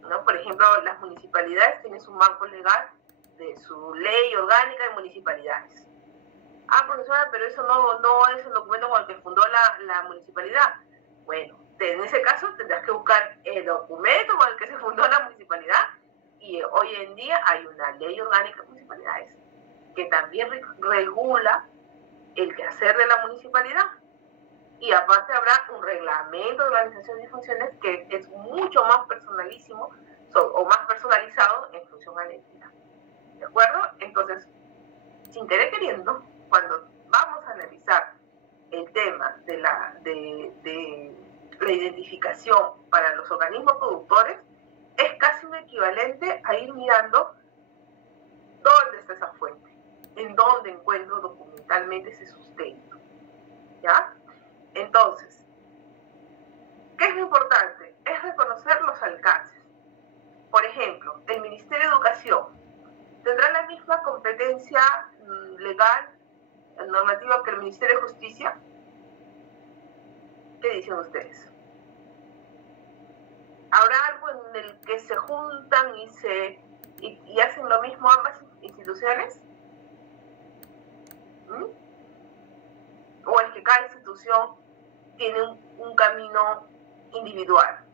¿no? Por ejemplo, las municipalidades tienen su marco legal de su ley orgánica de municipalidades. Ah, profesora, pero eso no es el documento con el que fundó la municipalidad. Bueno, en ese caso tendrás que buscar el documento con el que se fundó la municipalidad, y hoy en día hay una ley orgánica de municipalidades que también regula el quehacer de la municipalidad. Y aparte habrá un reglamento de organización y funciones que es mucho más personalísimo o más personalizado en función a la entidad. ¿De acuerdo? Entonces, sin querer queriendo, cuando vamos a analizar el tema de la identificación para los organismos productores, es casi un equivalente a ir mirando dónde está esa fuente, en dónde encuentro documentalmente ese sustento. ¿Ya? Entonces, ¿qué es lo importante? Es reconocer los alcances. Por ejemplo, el Ministerio de Educación tendrá la misma competencia legal, normativa que el Ministerio de Justicia. ¿Qué dicen ustedes? ¿Habrá algo en el que se juntan y hacen lo mismo ambas instituciones? ¿O es que cada institución tiene un camino individual?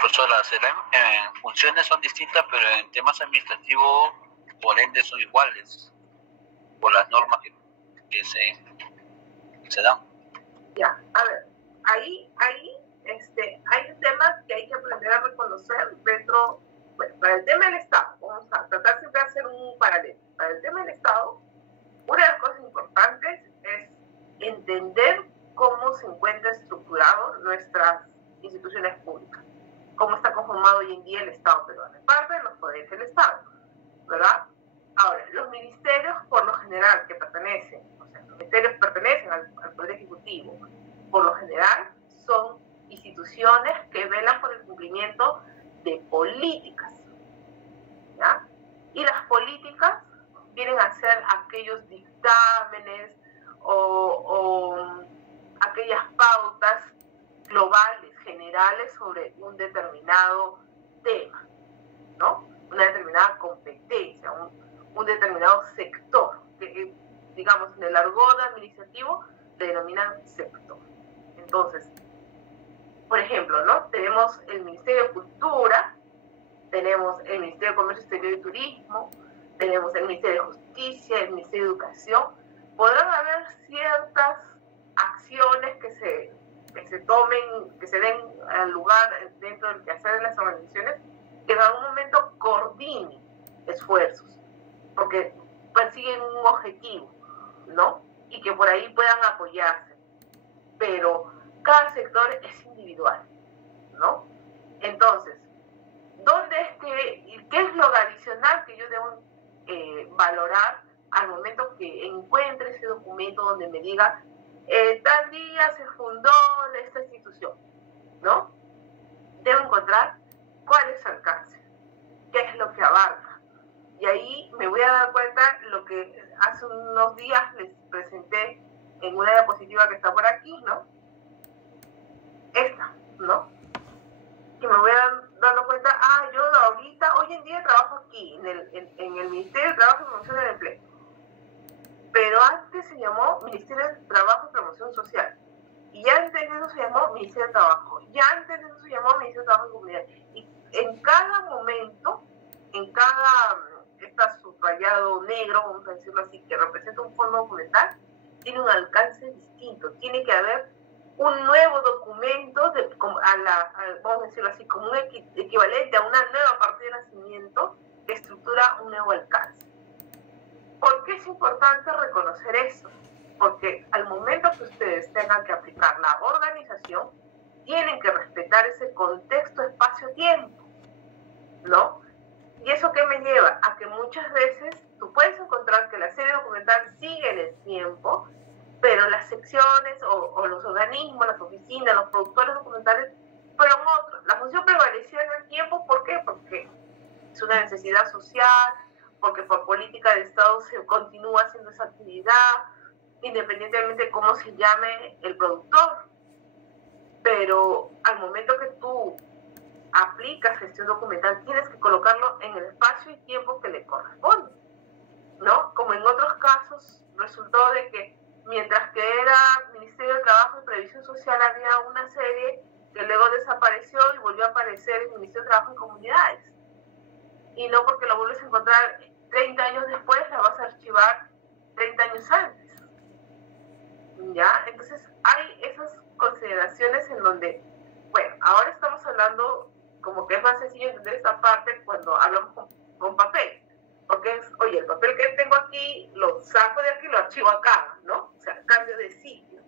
Profesor, las funciones son distintas, pero en temas administrativos, por ende, son iguales, por las normas que se dan. Ya, a ver, ahí hay un tema que hay que aprender a reconocer dentro, bueno, para el tema del Estado, vamos a tratar siempre de hacer un paralelo. Para el tema del Estado, una de las cosas importantes es entender cómo se encuentran estructuradas nuestras instituciones públicas, cómo está conformado hoy en día el Estado peruano, parte de los poderes del Estado, ¿verdad? Ahora, los ministerios, por lo general, que pertenecen, los ministerios pertenecen al Poder Ejecutivo, por lo general son instituciones que velan por el cumplimiento de políticas, ¿ya? Y las políticas vienen a ser aquellos dictámenes o aquellas pautas globales, generales sobre un determinado tema, ¿no? Una determinada competencia, un determinado sector, que digamos en el argot administrativo se denominan sector. Entonces, por ejemplo, ¿no? Tenemos el Ministerio de Cultura, tenemos el Ministerio de Comercio Exterior y Turismo, tenemos el Ministerio de Justicia, el Ministerio de Educación. Podrán haber ciertas acciones que se tomen, que se den al lugar dentro del quehacer de las organizaciones, que en algún momento coordinen esfuerzos, porque persiguen un objetivo, ¿no? Y que por ahí puedan apoyarse. Pero cada sector es individual, ¿no? Entonces, ¿qué es lo adicional que yo debo valorar al momento que encuentre ese documento donde me diga tal día se fundó esta institución, ¿no? Debo encontrar cuál es su alcance, qué es lo que abarca. Y ahí me voy a dar cuenta lo que hace unos días les presenté en una diapositiva que está por aquí, ¿no? Esta, ¿no? Que me voy dando cuenta, yo ahorita, hoy en día trabajo aquí, en el Ministerio de Trabajo y Promoción del Empleo. Pero antes se llamó Ministerio de Trabajo y Promoción Social. Y antes de eso se llamó Ministerio de Trabajo. Y antes de eso se llamó Ministerio de Trabajo y Comunidad. Y en cada momento, está subrayado negro, vamos a decirlo así, que representa un fondo documental, tiene un alcance distinto. Tiene que haber un nuevo documento, vamos a decirlo así, como un equivalente a una nueva partida de nacimiento que estructura un nuevo alcance. ¿Por qué es importante reconocer eso? Porque al momento que ustedes tengan que aplicar la organización, tienen que respetar ese contexto, espacio-tiempo, ¿no? ¿Y eso qué me lleva? A que muchas veces tú puedes encontrar que la serie documental sigue en el tiempo, pero las secciones o los organismos, las oficinas, los productores documentales fueron otros. La función prevaleció en el tiempo, ¿por qué? Porque es una necesidad social, porque por política de Estado se continúa haciendo esa actividad, independientemente de cómo se llame el productor. Pero al momento que tú aplicas gestión documental, tienes que colocarlo en el espacio y tiempo que le corresponde, ¿no? Como en otros casos, resultó de que mientras que era Ministerio de Trabajo y Previsión Social, había una serie que luego desapareció y volvió a aparecer en el Ministerio de Trabajo y Comunidades. Y no porque lo vuelves a encontrar 30 años después, la vas a archivar 30 años antes. ¿Ya? Entonces, hay esas consideraciones en donde, bueno, ahora estamos hablando como que es más sencillo entender esta parte cuando hablamos con papel. Porque es, oye, el papel que tengo aquí, lo saco de aquí y lo archivo acá, ¿no? O sea, cambio de sitio.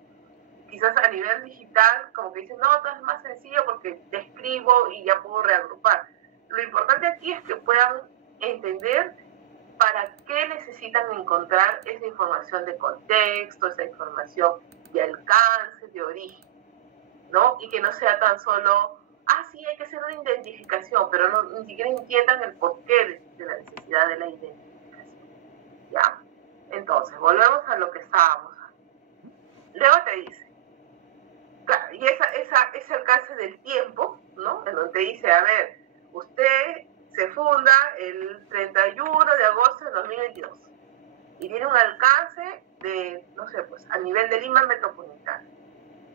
Quizás a nivel digital, como que dicen, no, todo es más sencillo porque te escribo y ya puedo reagrupar. Lo importante aquí es que puedan entender para qué necesitan encontrar esa información de contexto, esa información de alcance, de origen, ¿no? Y que no sea tan solo, sí, hay que hacer una identificación, pero no, ni siquiera entiendan el porqué de la necesidad de la identificación, ¿ya? Entonces, volvemos a lo que estábamos. Luego te dice, claro, y ese alcance del tiempo, ¿no? En donde te dice, a ver, usted se funda el 31 de agosto de 2022 y tiene un alcance de, no sé, pues a nivel de Lima metropolitana,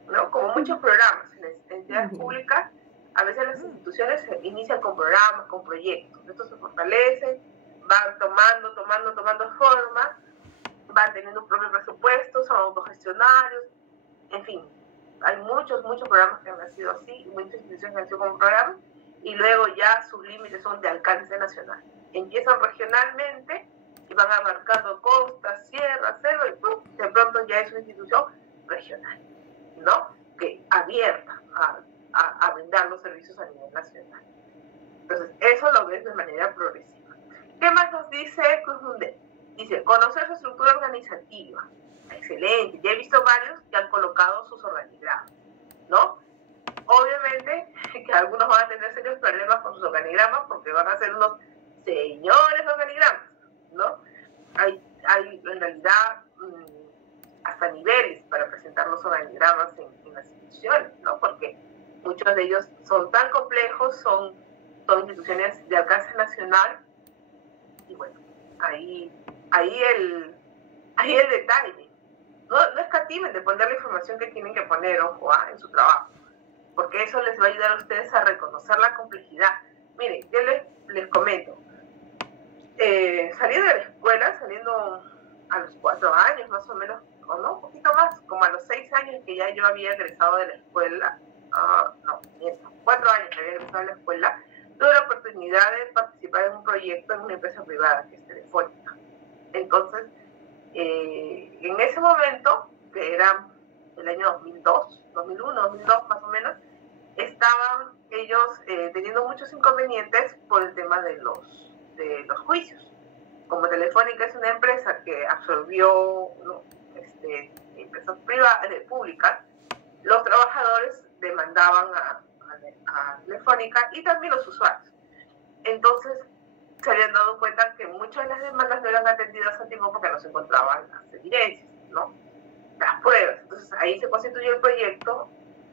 ¿no? Como muchos programas en las entidades públicas, a veces las instituciones se inician con programas, con proyectos. Estos se fortalecen, van tomando forma, van teniendo un propio presupuesto, son autogestionarios, en fin. Hay muchos programas que han nacido así, muchas instituciones que han nacido como programas, y luego ya sus límites son de alcance nacional. Empiezan regionalmente y van abarcando costa, sierra, selva, y ¡pum!, de pronto ya es una institución regional, ¿no? Que abierta a brindar los servicios a nivel nacional. Entonces, eso lo ves de manera progresiva. ¿Qué más nos dice Cruz Mundet? Dice, conocer su estructura organizativa. Excelente. Ya he visto varios que han colocado sus organigramas, ¿no? Obviamente que algunos van a tener serios problemas con sus organigramas porque van a ser unos señores organigramas, ¿no? Hay en realidad hasta niveles para presentar los organigramas en las instituciones, ¿no? Porque muchos de ellos son tan complejos, son instituciones de alcance nacional, y bueno, ahí el detalle. No escatimen de poner la información que tienen que poner, ojo, en su trabajo, porque eso les va a ayudar a ustedes a reconocer la complejidad. Miren, yo les comento, saliendo de la escuela, saliendo a los 4 años más o menos, o no, un poquito más, como a los 6 años que ya yo había egresado de la escuela, 4 años que había egresado de la escuela, tuve la oportunidad de participar en un proyecto en una empresa privada que es Telefónica. Entonces, en ese momento, que era el año 2002 más o menos, estaban ellos teniendo muchos inconvenientes por el tema de los juicios. Como Telefónica es una empresa que absorbió empresas públicas, los trabajadores demandaban a Telefónica y también los usuarios. Entonces, se habían dado cuenta que muchas de las demandas no eran atendidas a tiempo porque no se encontraban las evidencias, ¿no? Las pruebas. Entonces, ahí se constituyó el proyecto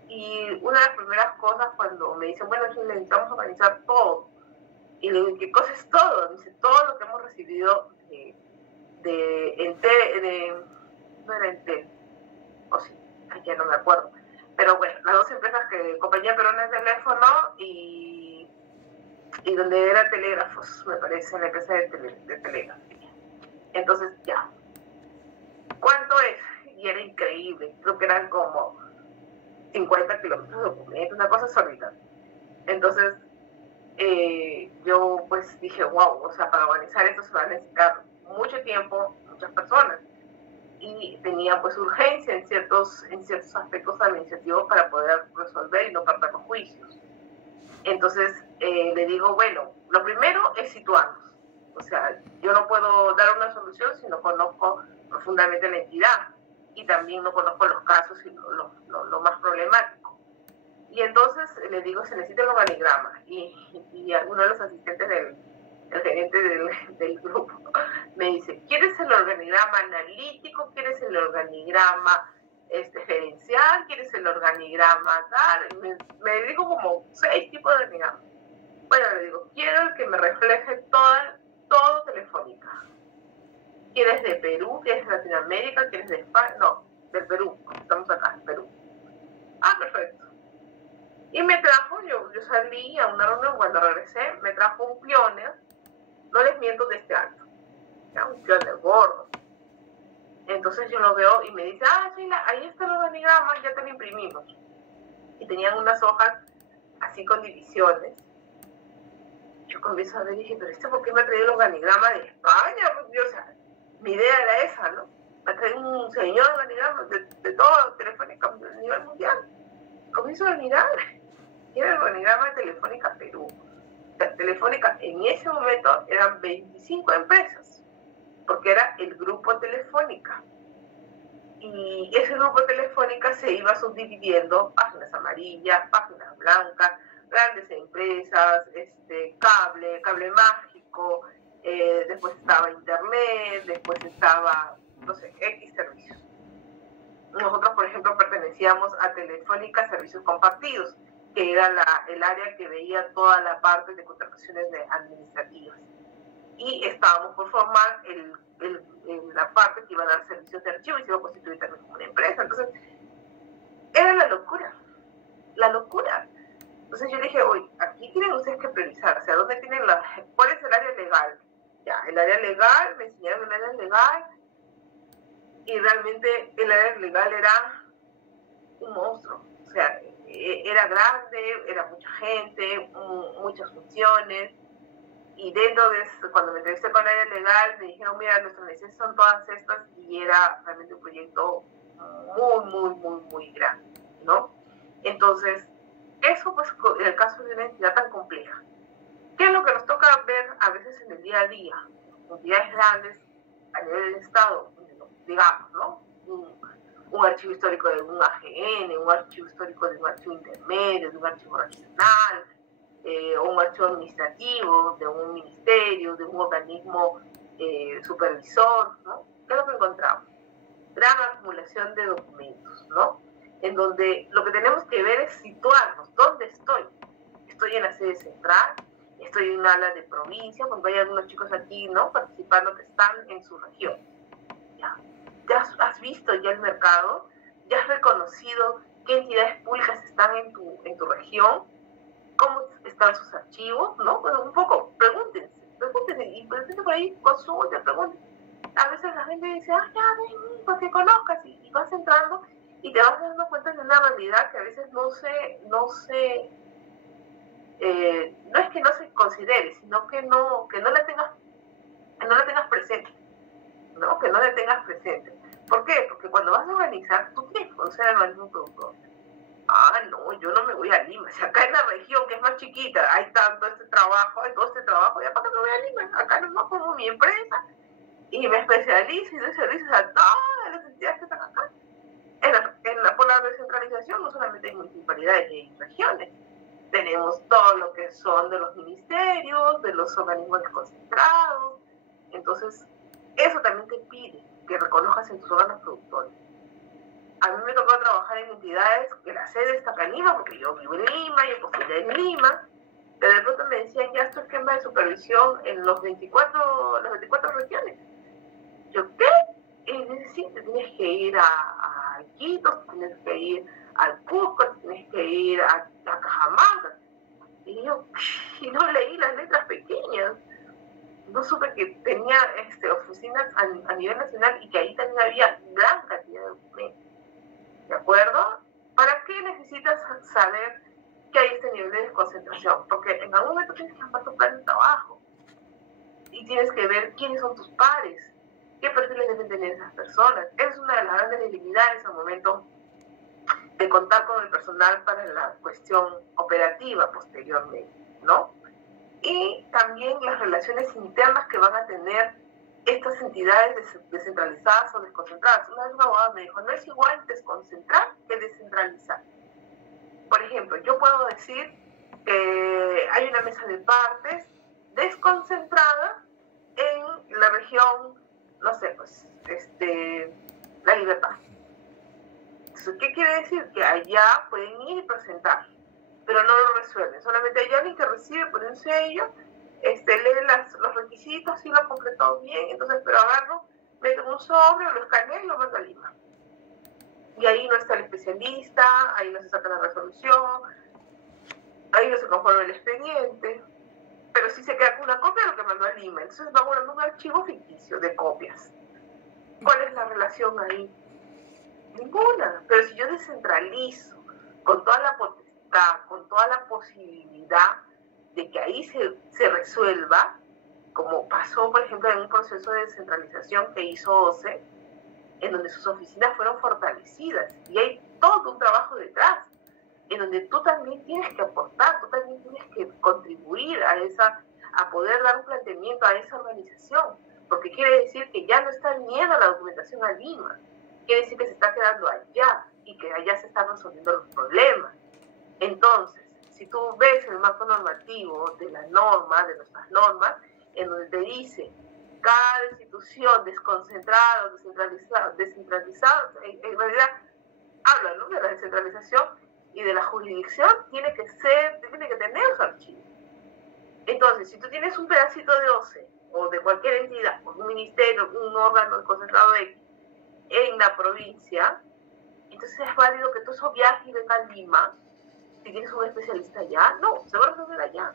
y una de las primeras cosas cuando me dicen, bueno, necesitamos organizar todo. Y le digo, ¿qué cosa es todo? Me dice, todo lo que hemos recibido no era Entel, o sí, ya no me acuerdo. Pero bueno, las dos empresas Compañía Peruana de Teléfono y donde era Telégrafos, me parece, la empresa de telegrafía. Entonces, ya. ¿Cuánto es? Y era increíble, creo que eran como 50 kilómetros de documentos, una cosa exorbitante. Entonces, yo pues dije, wow, o sea, para organizar esto se va a necesitar mucho tiempo, muchas personas. Y tenía pues urgencia en ciertos aspectos administrativos para poder resolver y no perder los juicios. Entonces, le digo, bueno, lo primero es situarnos. O sea, yo no puedo dar una solución si no conozco profundamente la entidad y también no conozco los casos y lo más problemático. Y entonces le digo, se necesita el organigrama. Y alguno de los asistentes gerente del grupo, me dice, ¿quieres el organigrama analítico? ¿Quieres el organigrama gerencial? ¿Quieres el organigrama tal? Me dijo como 6 tipos de organigramas. Bueno, le digo, quiero el que me refleje todo Telefónica. ¿Quieres de Perú? ¿Quieres de Latinoamérica? ¿Quieres de España? No, del Perú. Estamos acá, en Perú. Ah, perfecto. Y me trajo, yo salí a una reunión, cuando regresé, me trajo un Pioneer, no les miento, de este alto. Era un Pioneer gordo. Entonces yo lo veo y me dice, Sheila, ahí está el organigrama, ya te lo imprimimos. Y tenían unas hojas así con divisiones. Yo comienzo a ver y dije, pero ¿por qué me ha traído el organigrama de España? Pues yo, o sea, mi idea era esa, ¿no? Me ha traído un señor organigrama de todo Telefónica a nivel mundial. Comienzo a mirar, y era el organigrama de Telefónica Perú. O sea, Telefónica en ese momento eran 25 empresas, porque era el grupo Telefónica. Y ese grupo Telefónica se iba subdividiendo, páginas amarillas, páginas blancas, grandes empresas, cable mágico, después estaba internet, después estaba, no sé, X servicios. Nosotros, por ejemplo, pertenecíamos a Telefónica Servicios Compartidos, que era el área que veía toda la parte de contrataciones administrativas. Y estábamos por formar la parte que iba a dar servicios de archivo y se iba a constituir también como una empresa. Entonces, era la locura. Entonces yo dije, oye, aquí tienen ustedes que priorizar, o sea, ¿dónde tienen cuál es el área legal? Ya, el área legal, me enseñaron el área legal, y realmente el área legal era un monstruo. O sea, era grande, era mucha gente, muchas funciones, y dentro de eso, cuando me entrevisté con el área legal, me dijeron, mira, nuestras necesidades son todas estas, y era realmente un proyecto muy grande, ¿no? Entonces, eso pues en el caso de una entidad tan compleja. ¿Qué es lo que nos toca ver a veces en el día a día? Entidades grandes a nivel del Estado, digamos, ¿no? Un archivo histórico de un AGN, un archivo histórico de un archivo intermedio, de un archivo regional, o un archivo administrativo de un ministerio, de un organismo supervisor, ¿no? ¿Qué es lo que encontramos? Gran acumulación de documentos, ¿no? En donde lo que tenemos que ver es situarnos. ¿Dónde estoy? Estoy en la sede central, estoy en una ala de provincia, porque hay algunos chicos aquí, ¿no?, participando que están en su región. ¿Ya has visto ya el mercado? ¿Ya has reconocido qué entidades públicas están en tu región? ¿Cómo están sus archivos? ¿No? Bueno, un poco, pregúntense, y por ahí, consulten, pregunten. A veces la gente dice, ya, ven, para que conozcas, y vas entrando y te vas dando cuenta de una realidad que a veces no es que no se considere, sino que no la tengas presente, ¿no? Que no la tengas presente. ¿Por qué? Porque cuando vas a organizar, tú tienes que conocer al organismo productor. No, yo no me voy a Lima. Si acá en la región, que es más chiquita, hay todo este trabajo, ya para que me voy a Lima. Acá nomás pongo mi empresa y me especializo y doy servicios a todas las entidades que están acá. Por la descentralización no solamente hay municipalidades y hay regiones. Tenemos todo lo que son de los ministerios, de los organismos desconcentrados. Entonces, eso también te pide que reconozcas en tus órganos productores. A mí me tocó trabajar en entidades que la sede está acá en Lima, porque yo vivo en Lima, yo postulé en Lima, pero de pronto me decían, ya esto es esquema de supervisión en las 24 regiones. Yo, ¿qué? Sí, te tienes que ir a Iquitos, tienes que ir al Cusco, tienes que ir a Cajamarca. Y yo, no leí las letras pequeñas. No supe que tenía oficinas a nivel nacional y que ahí también había gran cantidad de documentos. ¿De acuerdo? ¿Para qué necesitas saber que hay este nivel de desconcentración? Porque en algún momento tienes que armar tu plan de trabajo y tienes que ver quiénes son tus pares, qué perfiles deben tener esas personas. Es una de las grandes debilidades al momento de contar con el personal para la cuestión operativa posteriormente, ¿no? Y también las relaciones internas que van a tener estas entidades descentralizadas o desconcentradas. Una vez una abogada me dijo, no es igual desconcentrar que descentralizar. Por ejemplo, yo puedo decir que hay una mesa de partes de desconcentrada en la región, no sé, pues, La Libertad. Entonces, ¿qué quiere decir? Que allá pueden ir y presentar, pero no lo resuelven. Solamente hay alguien que recibe por un sello, lee los requisitos, y lo ha completado bien, entonces, pero agarro, meto un sobre, lo escaneo y lo mando a Lima. Y ahí no está el especialista, ahí no se saca la resolución, ahí no se conforma el expediente, pero sí se queda con una copia de lo que mandó a Lima. Entonces va guardando un archivo ficticio de copias. ¿Cuál es la relación ahí? Ninguna. Pero si yo descentralizo con toda la potestad, con toda la posibilidad de que ahí se resuelva, como pasó, por ejemplo, en un proceso de descentralización que hizo OCE, en donde sus oficinas fueron fortalecidas, y hay todo un trabajo detrás, en donde tú también tienes que aportar, tú también tienes que contribuir a poder dar un planteamiento a esa organización, porque quiere decir que ya no está el miedo a la documentación a Lima, quiere decir que se está quedando allá, y que allá se están resolviendo los problemas. Entonces, si tú ves el marco normativo de la norma, de nuestras normas, en donde te dice cada institución desconcentrada, descentralizada, en realidad habla, ¿no?, de la descentralización y de la jurisdicción, tiene que tener su archivo. Entonces, si tú tienes un pedacito de OCE o de cualquier entidad, un ministerio, un órgano desconcentrado X en la provincia, entonces es válido que tú eso viajes y venga a Lima. Si tienes un especialista allá, no, se va a resolver allá.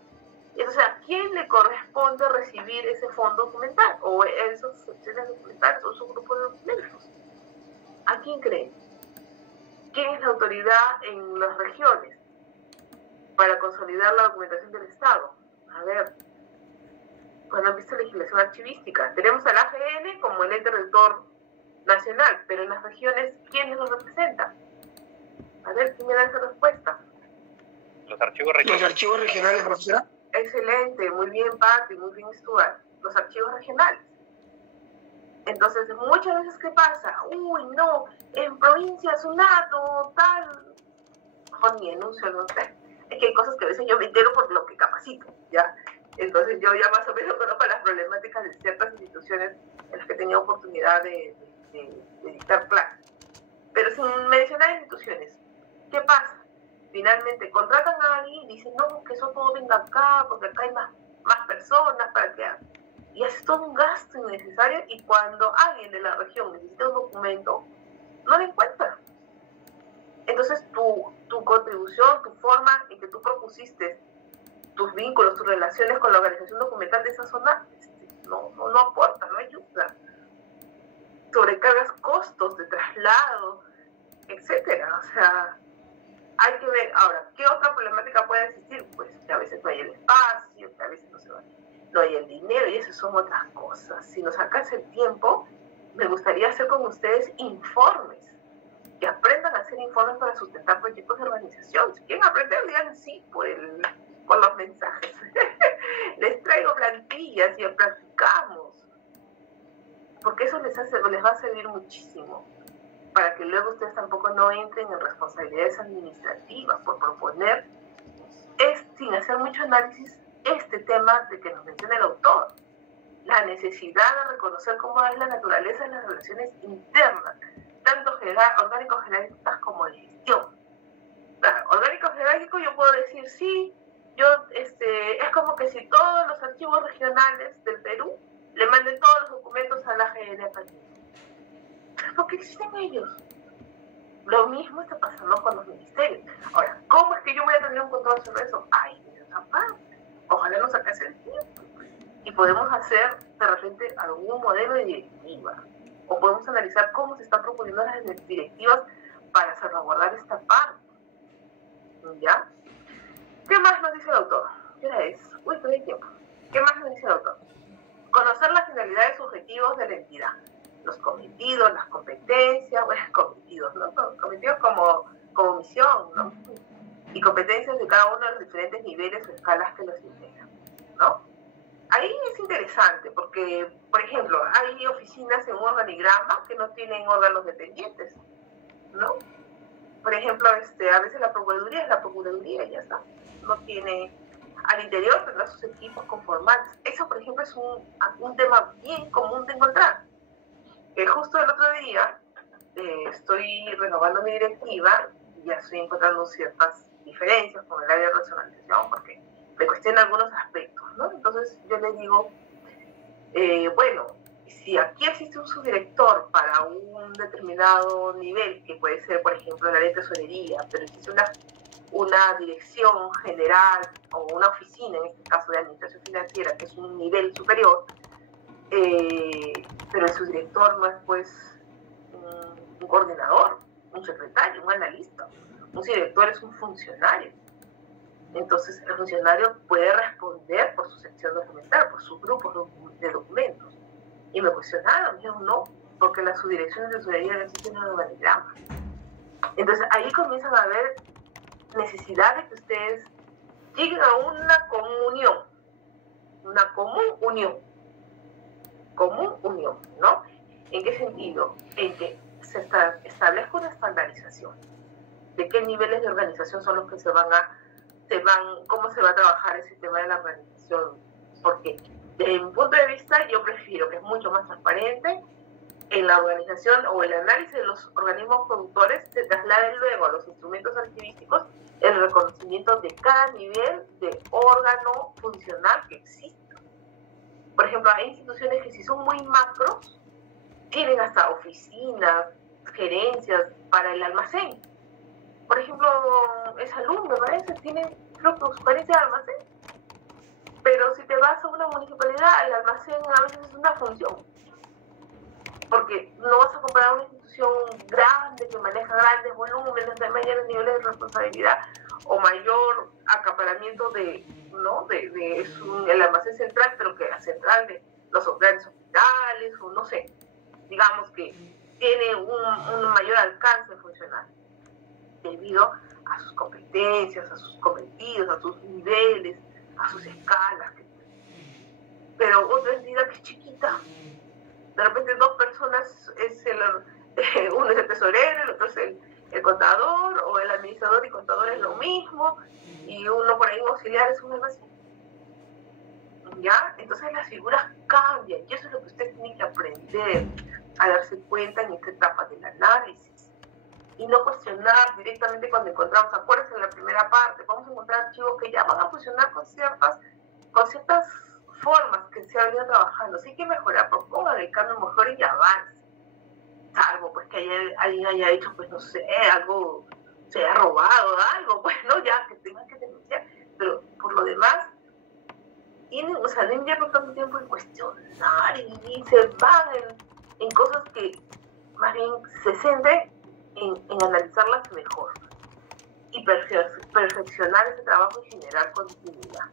Entonces, ¿a quién le corresponde recibir ese fondo documental o esos secciones documentales o esos grupos de documentos? ¿A quién creen? ¿Quién es la autoridad en las regiones para consolidar la documentación del Estado? A ver, cuando han visto legislación archivística, tenemos al AGN como el ente rector nacional, pero en las regiones, ¿quiénes los representan? A ver, ¿quién me da esa respuesta? Los archivos regionales. Los archivos regionales, profesora. Excelente, muy bien, Pati, muy bien, Stuart. Los archivos regionales. Entonces, muchas veces, ¿qué pasa? Uy, no, en provincia, Sunato, tal. Mejor ni denuncio, no sé. Es que hay cosas que a veces yo me entero por lo que capacito, ¿ya? Entonces, yo ya más o menos conozco las problemáticas de ciertas instituciones en las que tenía oportunidad de dictar clases. Pero sin mencionar instituciones, ¿qué pasa? Finalmente contratan a alguien y dicen, no, que eso todo venga acá, porque acá hay más personas para que hagan. Y haces todo un gasto innecesario, y cuando alguien de la región necesita un documento, no lo encuentra. Entonces tu contribución, tu forma en que tú propusiste, tus vínculos, tus relaciones con la organización documental de esa zona, no aporta, no ayuda. Sobrecargas costos de traslado, etcétera. O sea, hay que ver. Ahora, ¿qué otra problemática puede existir? Pues que a veces no hay el espacio, que a veces no hay el dinero, y esas son otras cosas. Si nos alcanza el tiempo, me gustaría hacer con ustedes informes, que aprendan a hacer informes para sustentar proyectos de organización. Si quieren aprender, digan sí por los mensajes. Les traigo plantillas y practicamos, porque eso les va a servir muchísimo, para que luego ustedes tampoco no entren en responsabilidades administrativas por proponer, sin hacer mucho análisis, este tema de que nos menciona el autor, la necesidad de reconocer cómo es la naturaleza de las relaciones internas, tanto orgánicos jerárquicas como de gestión. Claro, orgánico jerárquico yo puedo decir, sí, es como que si todos los archivos regionales del Perú le manden todos los documentos a la AGN. ¿Por qué existen ellos? Lo mismo está pasando con los ministerios. Ahora, ¿cómo es que yo voy a tener un control sobre eso? Ay, esa parte. Ojalá nos saque el tiempo. Y podemos hacer, de repente, algún modelo de directiva. O podemos analizar cómo se están proponiendo las directivas para salvaguardar esta parte. ¿Ya? ¿Qué más nos dice el autor? ¿Qué hora es? Uy, todavía hay tiempo. ¿Qué más nos dice el autor? Conocer las finalidades objetivos de la entidad. Los cometidos, las competencias, bueno, cometidos, ¿no? Cometidos como misión, ¿no? Y competencias de cada uno de los diferentes niveles o escalas que los integran, ¿no? Ahí es interesante porque, por ejemplo, hay oficinas en un organigrama que no tienen órganos dependientes, ¿no? Por ejemplo, a veces la Procuraduría es la Procuraduría y ya está. No tiene... al interior tendrá sus equipos conformantes. Eso, por ejemplo, es un tema bien común de encontrar. Justo el otro día estoy renovando mi directiva y ya estoy encontrando ciertas diferencias con el área de racionalización porque me cuestionan algunos aspectos, ¿no? Entonces yo les digo, bueno, si aquí existe un subdirector para un determinado nivel, que puede ser, por ejemplo, el área de tesorería, pero existe una dirección general o una oficina, en este caso de administración financiera, que es un nivel superior, pero el subdirector no es pues un coordinador, un secretario, un analista. Un subdirector es un funcionario. Entonces el funcionario puede responder por su sección documental, por sus grupos de documentos. Y me cuestionaron, me dijeron no, porque la subdirección de tesorería no existe en el organigrama. Entonces ahí comienzan a haber necesidad de que ustedes lleguen a una comunión, una común unión, ¿no? ¿En qué sentido? En que se establezca una estandarización de qué niveles de organización son los que cómo se va a trabajar ese tema de la organización. Porque desde mi punto de vista yo prefiero que es mucho más transparente en la organización o el análisis de los organismos productores se traslade luego a los instrumentos archivísticos el reconocimiento de cada nivel de órgano funcional que existe. Por ejemplo, hay instituciones que si son muy macros, tienen hasta oficinas, gerencias para el almacén. Por ejemplo, Salud, me parece, tiene creo que su gerencia de almacén. Pero si te vas a una municipalidad, el almacén a veces es una función. Porque no vas a comparar una institución grande que maneja grandes volúmenes, de mayores niveles de responsabilidad o mayor acaparamiento el almacén central, pero que la central de los grandes hospitales, o no sé, digamos que tiene un mayor alcance funcional debido a sus competencias, a sus cometidos, a sus niveles, a sus escalas. Pero otra entidad que es chiquita, de repente dos personas, uno es el tesorero, el otro es el contador, o el administrador y contador es lo mismo, y uno por ahí un auxiliar es un almacén. ¿Ya? Entonces las figuras cambian, y eso es lo que usted tiene que aprender a darse cuenta en esta etapa del análisis. Y no cuestionar directamente cuando encontramos, acuérdense en la primera parte, vamos a encontrar archivos que ya van a funcionar con ciertas formas que se han venido trabajando. Sí hay que mejorar, propongan el cambio, mejor y avance. Salvo pues que alguien haya hecho, pues no sé, algo, se haya robado algo, pues no, ya que tengan que denunciar. Pero por lo demás, no invierno tanto tiempo en cuestionar y se van en cosas que más bien se centren en analizarlas mejor y perfeccionar ese trabajo y generar continuidad.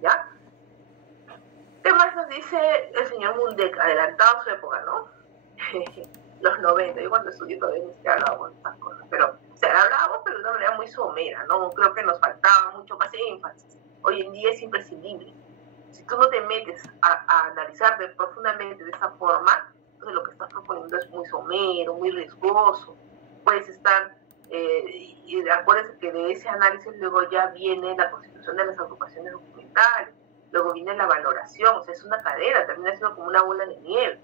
¿Ya? ¿Qué más nos dice el señor Mundek? Adelantado a su época, ¿no? Los 90, yo cuando estudié todavía ni siquiera hablábamos de estas cosas, pero hablábamos, pero de una manera muy somera, ¿no? Creo que nos faltaba mucho más énfasis. Hoy en día es imprescindible. Si tú no te metes a analizar profundamente de esa forma, entonces lo que estás proponiendo es muy somero, muy riesgoso. Puedes estar, y acuérdense que de ese análisis luego ya viene la constitución de las agrupaciones documentales, luego viene la valoración, o sea, es una cadena, termina siendo como una bola de nieve.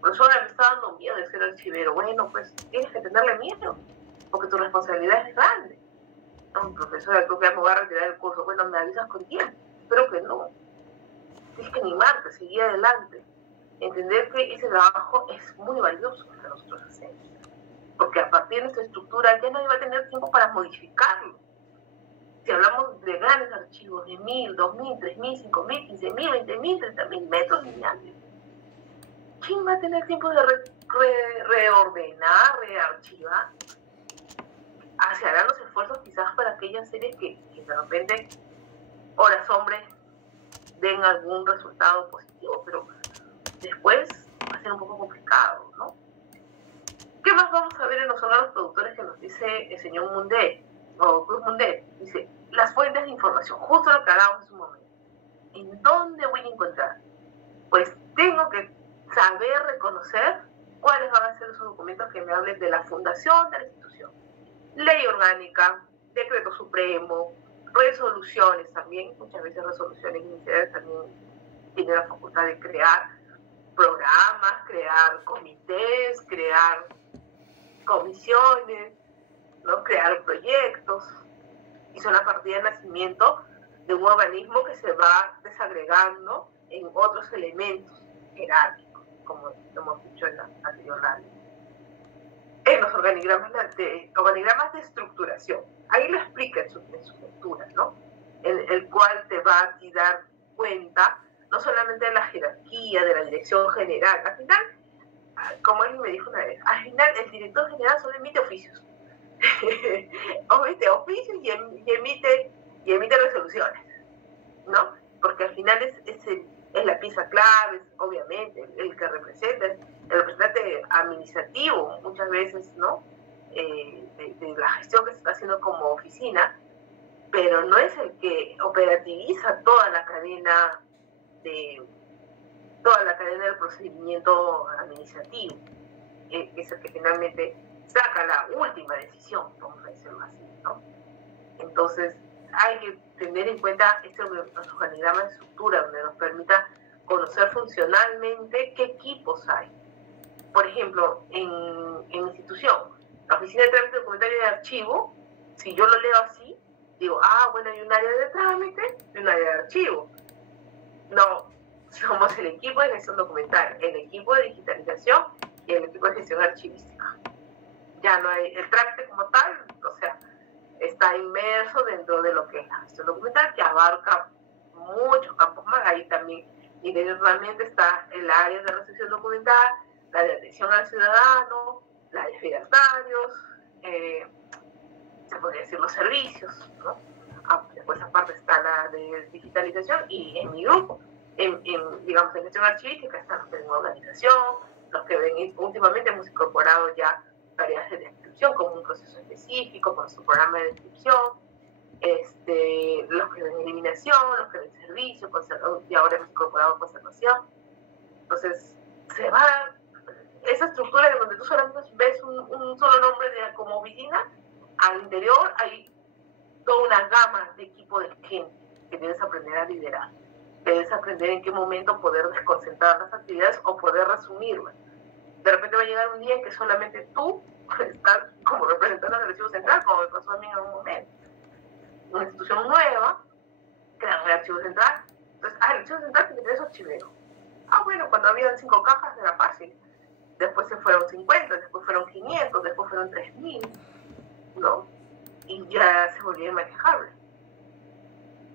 Por eso ahora me está dando miedo de ser archivero. Bueno, pues tienes que tenerle miedo, porque tu responsabilidad es grande. No, profesora, creo que ya me voy a retirar el curso. Bueno, me avisas con tiempo. Espero que no. Tienes que animarte, seguir adelante. Entender que ese trabajo es muy valioso para nosotros hacer. Porque a partir de nuestra estructura ya nadie va a tener tiempo para modificarlo. Si hablamos de grandes archivos de 1000, 2000, 3000, 5000, 15000, 20000, 30000 metros lineales, ¿quién va a tener tiempo de reordenar, rearchivar? Se harán los esfuerzos quizás para aquellas series que de repente, horas hombre, den algún resultado positivo, pero después va a ser un poco complicado, ¿no? ¿Qué más vamos a ver en los órganos productores que nos dice el señor Mundet, o Cruz Mundet? Dice, las fuentes de información, justo lo que hablamos en su momento. ¿En dónde voy a encontrar? Pues tengo que saber reconocer cuáles van a ser esos documentos que me hablen de la fundación de la institución. Ley orgánica, decreto supremo, resoluciones también, muchas veces resoluciones iniciales también tienen la facultad de crear programas, crear comités, crear comisiones, ¿no? Crear proyectos, y son la partida de nacimiento de un organismo que se va desagregando en otros elementos jerárquicos, como hemos dicho en la anterior live. En los organigramas de estructuración, ahí lo explica en su lectura, ¿no? El cual te va a dar cuenta no solamente de la jerarquía, de la dirección general. Al final, como él me dijo una vez, al final el director general solo emite oficios. Omite oficios y emite resoluciones, ¿no? Porque al final es la pieza clave, obviamente, el que representa, el representante administrativo, muchas veces, ¿no? De la gestión que se está haciendo como oficina, pero no es el que operativiza toda la cadena del procedimiento administrativo, es el que finalmente saca la última decisión, vamos a decirlo así, ¿no? Entonces, hay que tener en cuenta los organigramas de estructura, donde nos permita conocer funcionalmente qué equipos hay. Por ejemplo, en institución, la oficina de trámite documentario y de archivo, si yo lo leo así, digo, bueno, hay un área de trámite y un área de archivo. No, somos el equipo de gestión documental, el equipo de digitalización y el equipo de gestión archivística. Ya no hay el trámite como tal, o sea, está inmerso dentro de lo que es la gestión documental, que abarca muchos campos más. Ahí también individualmente está el área de recepción documental, la de atención al ciudadano, la de fidatarios, se podría decir los servicios, ¿no? Después aparte está la de digitalización, y en mi grupo, digamos, en gestión archivística están los que ven organización, los que ven, últimamente hemos incorporado ya tareas de descripción como un proceso específico, con su programa de descripción, los que ven eliminación, los que ven servicio, y ahora hemos incorporado conservación. Entonces, se va esa estructura de donde tú solamente ves un solo nombre como oficina, al interior hay toda una gama de equipo de gente que debes aprender a liderar. Debes aprender en qué momento poder desconcentrar las actividades o poder resumirlas. De repente va a llegar un día en que solamente tú estás como representante del archivo central, como me pasó a mí en algún momento. Una institución nueva, crean el archivo central. Entonces, el archivo central tiene que tener su archivero. Bueno, cuando habían 5 cajas era fácil. Después se fueron 50, después fueron 500, después fueron 3000, ¿no? Y ya se volvió inmanejable.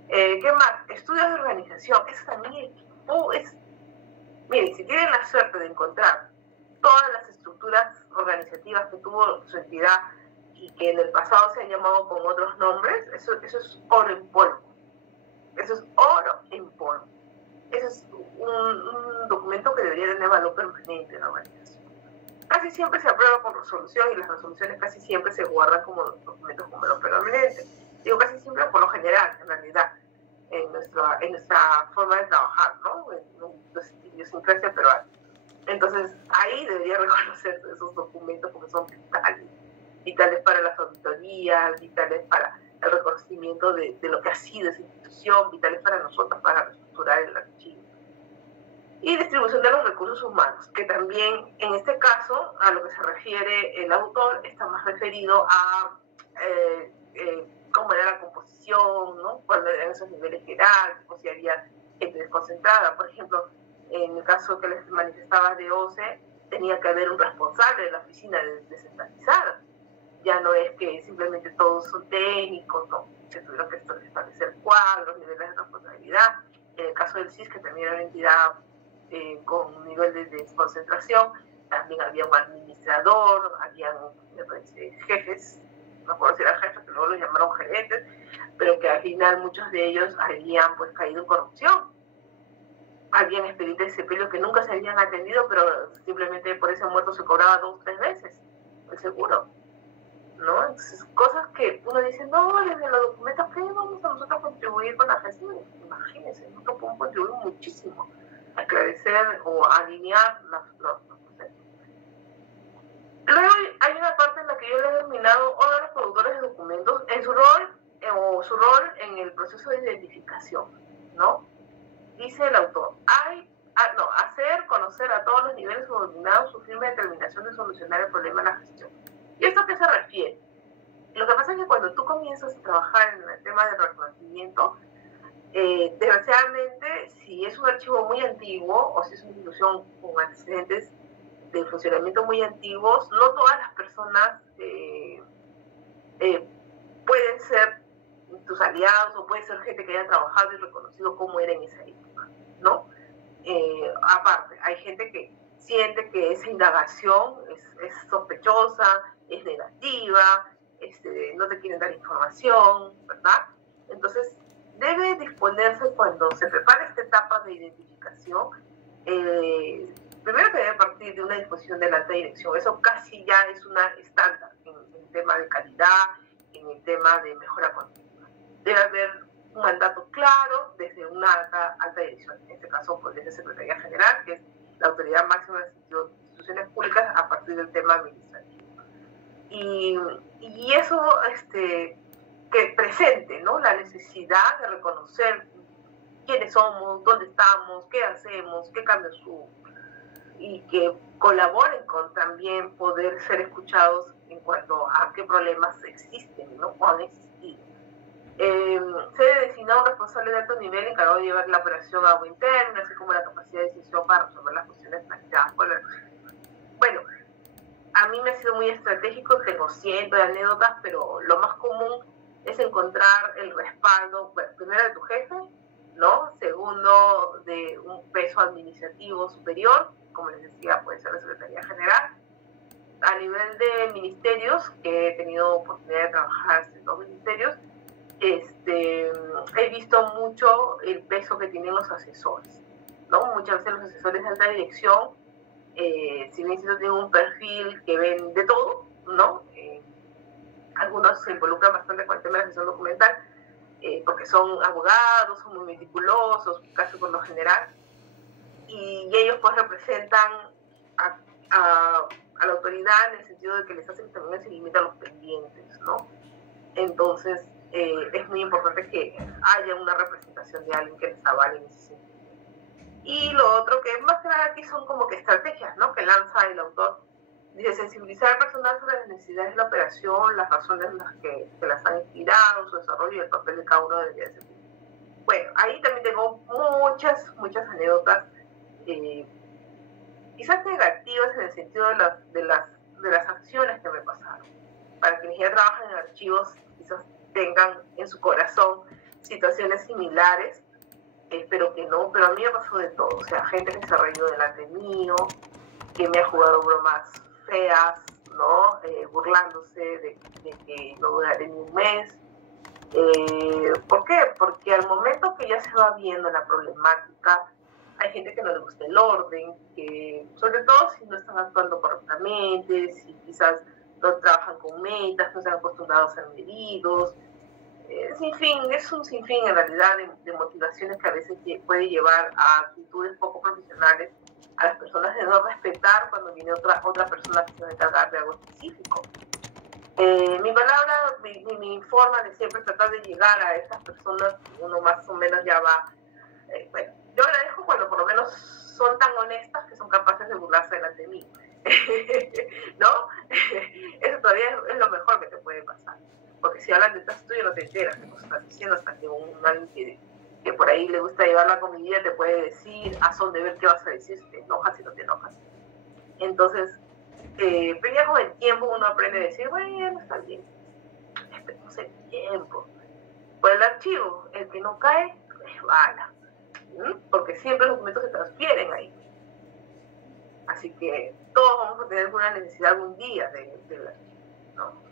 ¿Qué más? Estudios de organización. Eso también miren, si tienen la suerte de encontrar todas las estructuras organizativas que tuvo su entidad y que en el pasado se han llamado con otros nombres, eso es oro en polvo. Eso es oro en polvo. Eso es un documento que debería tener valor permanente en la organización. Casi siempre se aprueba con resolución, y las resoluciones casi siempre se guardan como documentos con valor permanente. Digo casi siempre por lo general, en realidad, en nuestra forma de trabajar, ¿no? En nuestra idiosincrasia peruana. Entonces, ahí debería reconocerse esos documentos porque son vitales para las auditorías, vitales para el reconocimiento de lo que ha sido esa institución, vitales para nosotros para reestructurar el archivo. Y distribución de los recursos humanos, que también en este caso, a lo que se refiere el autor, está más referido a cómo era la composición, ¿no? Cuando eran esos niveles jerárquicos, si había gente desconcentrada. Por ejemplo, en el caso que les manifestaba de OCE, tenía que haber un responsable de la oficina descentralizada. Ya no es que simplemente todos son técnicos, no. Se tuvieron que establecer cuadros, niveles de responsabilidad. En el caso del CIS, que también era una entidad con un nivel de desconcentración, también había un administrador, habían, me parece, jefes, no puedo decir a jefes, que luego los llamaron gerentes, pero que al final muchos de ellos habían pues caído en corrupción. Habían expedientes de sepelio que nunca se habían atendido, pero simplemente por ese muerto se cobraba 2 o 3 veces el seguro, ¿no? Entonces, cosas que uno dice, no, desde los documentos que vamos a nosotros contribuir con la gestión. Imagínense, nosotros podemos contribuir muchísimo a esclarecer o a alinear los procesos. Luego hay una parte en la que yo le he denominado órganos productores de documentos. En su rol o su rol en el proceso de identificación, ¿no? Dice el autor, hacer conocer a todos los niveles subordinados su firme determinación de solucionar el problema de la gestión. ¿Y esto a qué se refiere? Lo que pasa es que cuando tú comienzas a trabajar en el tema de reconocimiento, desgraciadamente, si es un archivo muy antiguo o si es una institución con antecedentes de funcionamiento muy antiguos, no todas las personas pueden ser tus aliados o puede ser gente que haya trabajado y reconocido cómo era en esa época, ¿no? Aparte, hay gente que siente que esa indagación es sospechosa, es negativa, no te quieren dar información, ¿verdad? Entonces, debe disponerse cuando se prepara esta etapa de identificación, primero que debe partir de una disposición de la alta dirección. Eso casi ya es una estándar en el tema de calidad, en el tema de mejora continua. Debe haber un mandato claro desde una alta dirección. En este caso, pues desde Secretaría General, que es la autoridad máxima de instituciones públicas a partir del tema administrativo. Y eso que presente, ¿no?, la necesidad de reconocer quiénes somos, dónde estamos, qué hacemos, qué cambios hubo, y que colaboren con también poder ser escuchados en cuanto a qué problemas existen, ¿no?, o han existido. Se debe designar un responsable de alto nivel encargado de llevar la operación a agua interna, así como la capacidad de decisión para resolver las cuestiones planteadas por el reglamento. Bueno, a mí me ha sido muy estratégico, tengo cientos de anécdotas, pero lo más común es encontrar el respaldo, bueno, primero de tu jefe, ¿no? Segundo, de un peso administrativo superior, como les decía, puede ser la Secretaría General. A nivel de ministerios, que he tenido oportunidad de trabajar en dos ministerios, he visto mucho el peso que tienen los asesores, ¿no? Muchas veces los asesores de alta dirección, si bien tienen un perfil que ven de todo, ¿no? Algunos se involucran bastante con el tema de la gestión documental, porque son abogados, son muy meticulosos, casi por lo general, y ellos pues representan a la autoridad en el sentido de que les hacen también el seguimiento a los pendientes, ¿no? Entonces, es muy importante que haya una representación de alguien que les avale en ese sentido. Y lo otro que más que nada aquí son como que estrategias, ¿no?, que lanza el autor. Dice, sensibilizar al personal sobre las necesidades de la operación, las razones en las que las han inspirado, su desarrollo y el papel de cada uno debería ser. Bueno, ahí también tengo muchas anécdotas, quizás negativas en el sentido de las acciones que me pasaron. Para quienes ya trabajan en archivos, quizás tengan en su corazón situaciones similares, espero que no, pero a mí me pasó de todo. O sea, gente que se ha reído delante mío, que me ha jugado bromas feas, ¿no? Burlándose de que no duraré ni un mes. ¿Por qué? Porque al momento que ya se va viendo la problemática, hay gente que no le gusta el orden, que sobre todo si no están actuando correctamente, si quizás no trabajan con metas, no están acostumbrados a ser medidos. Es un sinfín en realidad de motivaciones que a veces puede llevar a actitudes poco profesionales a las personas, de no respetar cuando viene otra persona que se va a encargar de algo específico. Mi palabra, mi forma de siempre tratar de llegar a esas personas, uno más o menos ya va, bueno, yo agradezco cuando por lo menos son tan honestas que son capaces de burlarse delante de mí, ¿no? Eso todavía es lo mejor que te puede pasar, porque si hablan detrás tuyo no te enteras de cosas están diciendo, hasta que alguien que por ahí le gusta llevar la comidilla te puede decir a son de ver qué vas a decir, si te enojas, si no te enojas. Entonces, pero ya con el tiempo uno aprende a decir, bueno, está bien, esperemos el tiempo. Por el archivo, el que no cae, resbala, porque siempre los documentos se transfieren ahí. Así que todos vamos a tener una necesidad algún día del archivo, ¿no?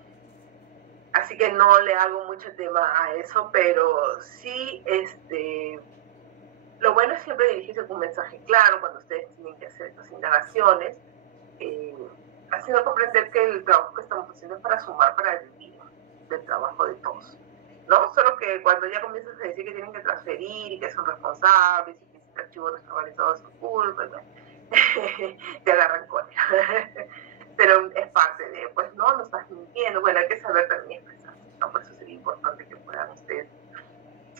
Así que no le hago mucho tema a eso, pero sí, lo bueno es siempre dirigirse con un mensaje claro cuando ustedes tienen que hacer estas indagaciones, haciendo comprender que el trabajo que estamos haciendo es para sumar para el bien del trabajo de todos, ¿no? Solo que cuando ya comienzas a decir que tienen que transferir y que son responsables y que si este archivo no está organizado es su culpa, te agarran cólera. Pero es parte de, pues no estás mintiendo, bueno, hay que saber también expresarse, ¿no? Por eso sería importante que puedan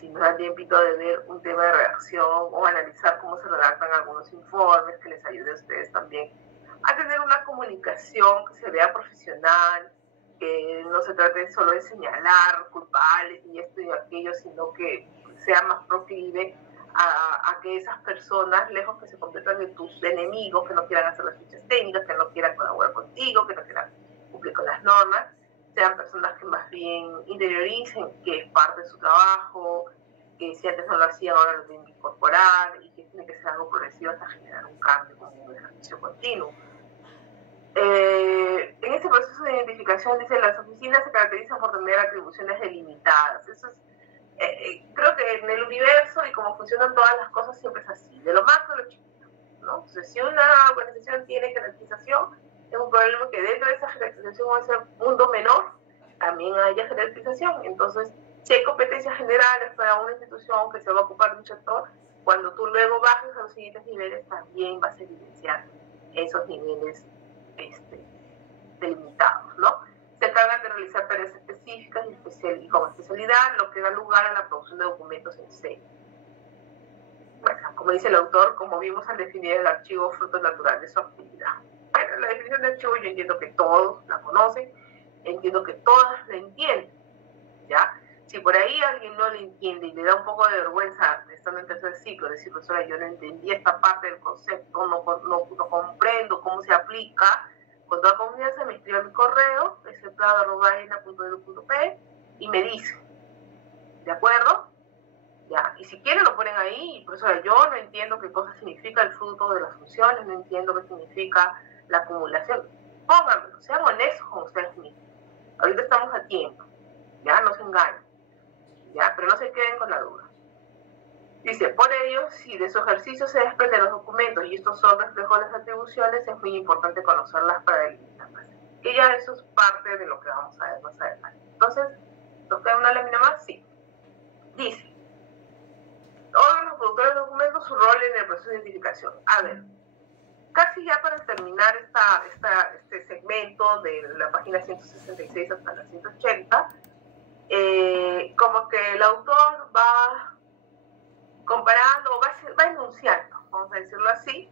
si nos da tiempito de ver un tema de redacción o analizar cómo se redactan algunos informes, que les ayude a ustedes también a tener una comunicación que se vea profesional, que no se trate solo de señalar culpables y esto y aquello, sino que sea más proclive a que esas personas, lejos que se conviertan en tus enemigos, que no quieran hacer las fichas técnicas, que no quieran colaborar contigo, que no quieran cumplir con las normas, sean personas que más bien interioricen que es parte de su trabajo, que si antes no lo hacían, ahora lo tienen que incorporar, y que tiene que ser algo progresivo hasta generar un cambio como un ejercicio continuo. En este proceso de identificación, dice, las oficinas se caracterizan por tener atribuciones delimitadas. Eso es, creo que en el universo y como funcionan todas las cosas siempre es así, de lo macro a lo chiquito, ¿no? Entonces, si una organización tiene jerarquización, es un problema que dentro de esa jerarquización o ese mundo menor también haya jerarquización. Entonces, si hay competencias generales para una institución que se va a ocupar de un sector, cuando tú luego bajes a los siguientes niveles, también vas a evidenciar esos niveles delimitados, ¿no? Se encargan de realizar tareas específicas y como especialidad, lo que da lugar a la producción de documentos en serie. Bueno, como dice el autor, como vimos al definir el archivo fruto natural de su actividad. Bueno, la definición de archivo yo entiendo que todos la conocen, entiendo que todas la entienden, ¿ya? Si por ahí alguien no la entiende y le da un poco de vergüenza, estando en tercer ciclo, decir, profesora, yo no entendí esta parte del concepto, no comprendo cómo se aplica, con toda confianza me escribe a mi correo, splado@ena.edu.p, y me dice, ¿de acuerdo? Ya, y si quieren lo ponen ahí, profesora, yo no entiendo qué cosa significa el fruto de las funciones, no entiendo qué significa la acumulación. Pónganmelo, sean honestos con ustedes mismos. Ahorita estamos a tiempo, ya, no se engañen, ya, pero no se queden con la duda. Dice, por ello, si de su ejercicio se desprenden los documentos y estos son reflejos de las atribuciones, es muy importante conocerlas para delimitarlas. Y ya eso es parte de lo que vamos a ver más adelante. Entonces, ¿nos queda una lámina más? Sí. Dice, órganos productores de documentos, su rol en el proceso de identificación. A ver, casi ya para terminar este segmento de la página 166 hasta la 180, como que el autor va comparando, va enunciando, vamos a decirlo así,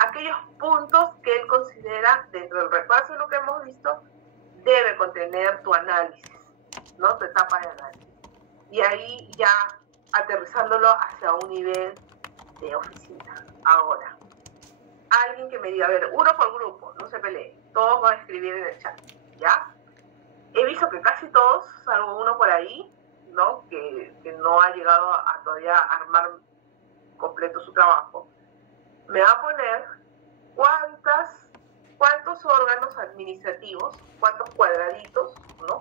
aquellos puntos que él considera, dentro del repaso de lo que hemos visto, debe contener tu análisis, ¿no? Tu etapa de análisis. Y ahí ya aterrizándolo hacia un nivel de oficina. Ahora, alguien que me diga, a ver, uno por grupo, no se peleen, todos van a escribir en el chat, ¿ya? He visto que casi todos, salvo uno por ahí, ¿no? Que no ha llegado a todavía armar completo su trabajo, me va a poner cuántos órganos administrativos, cuántos cuadraditos, ¿no?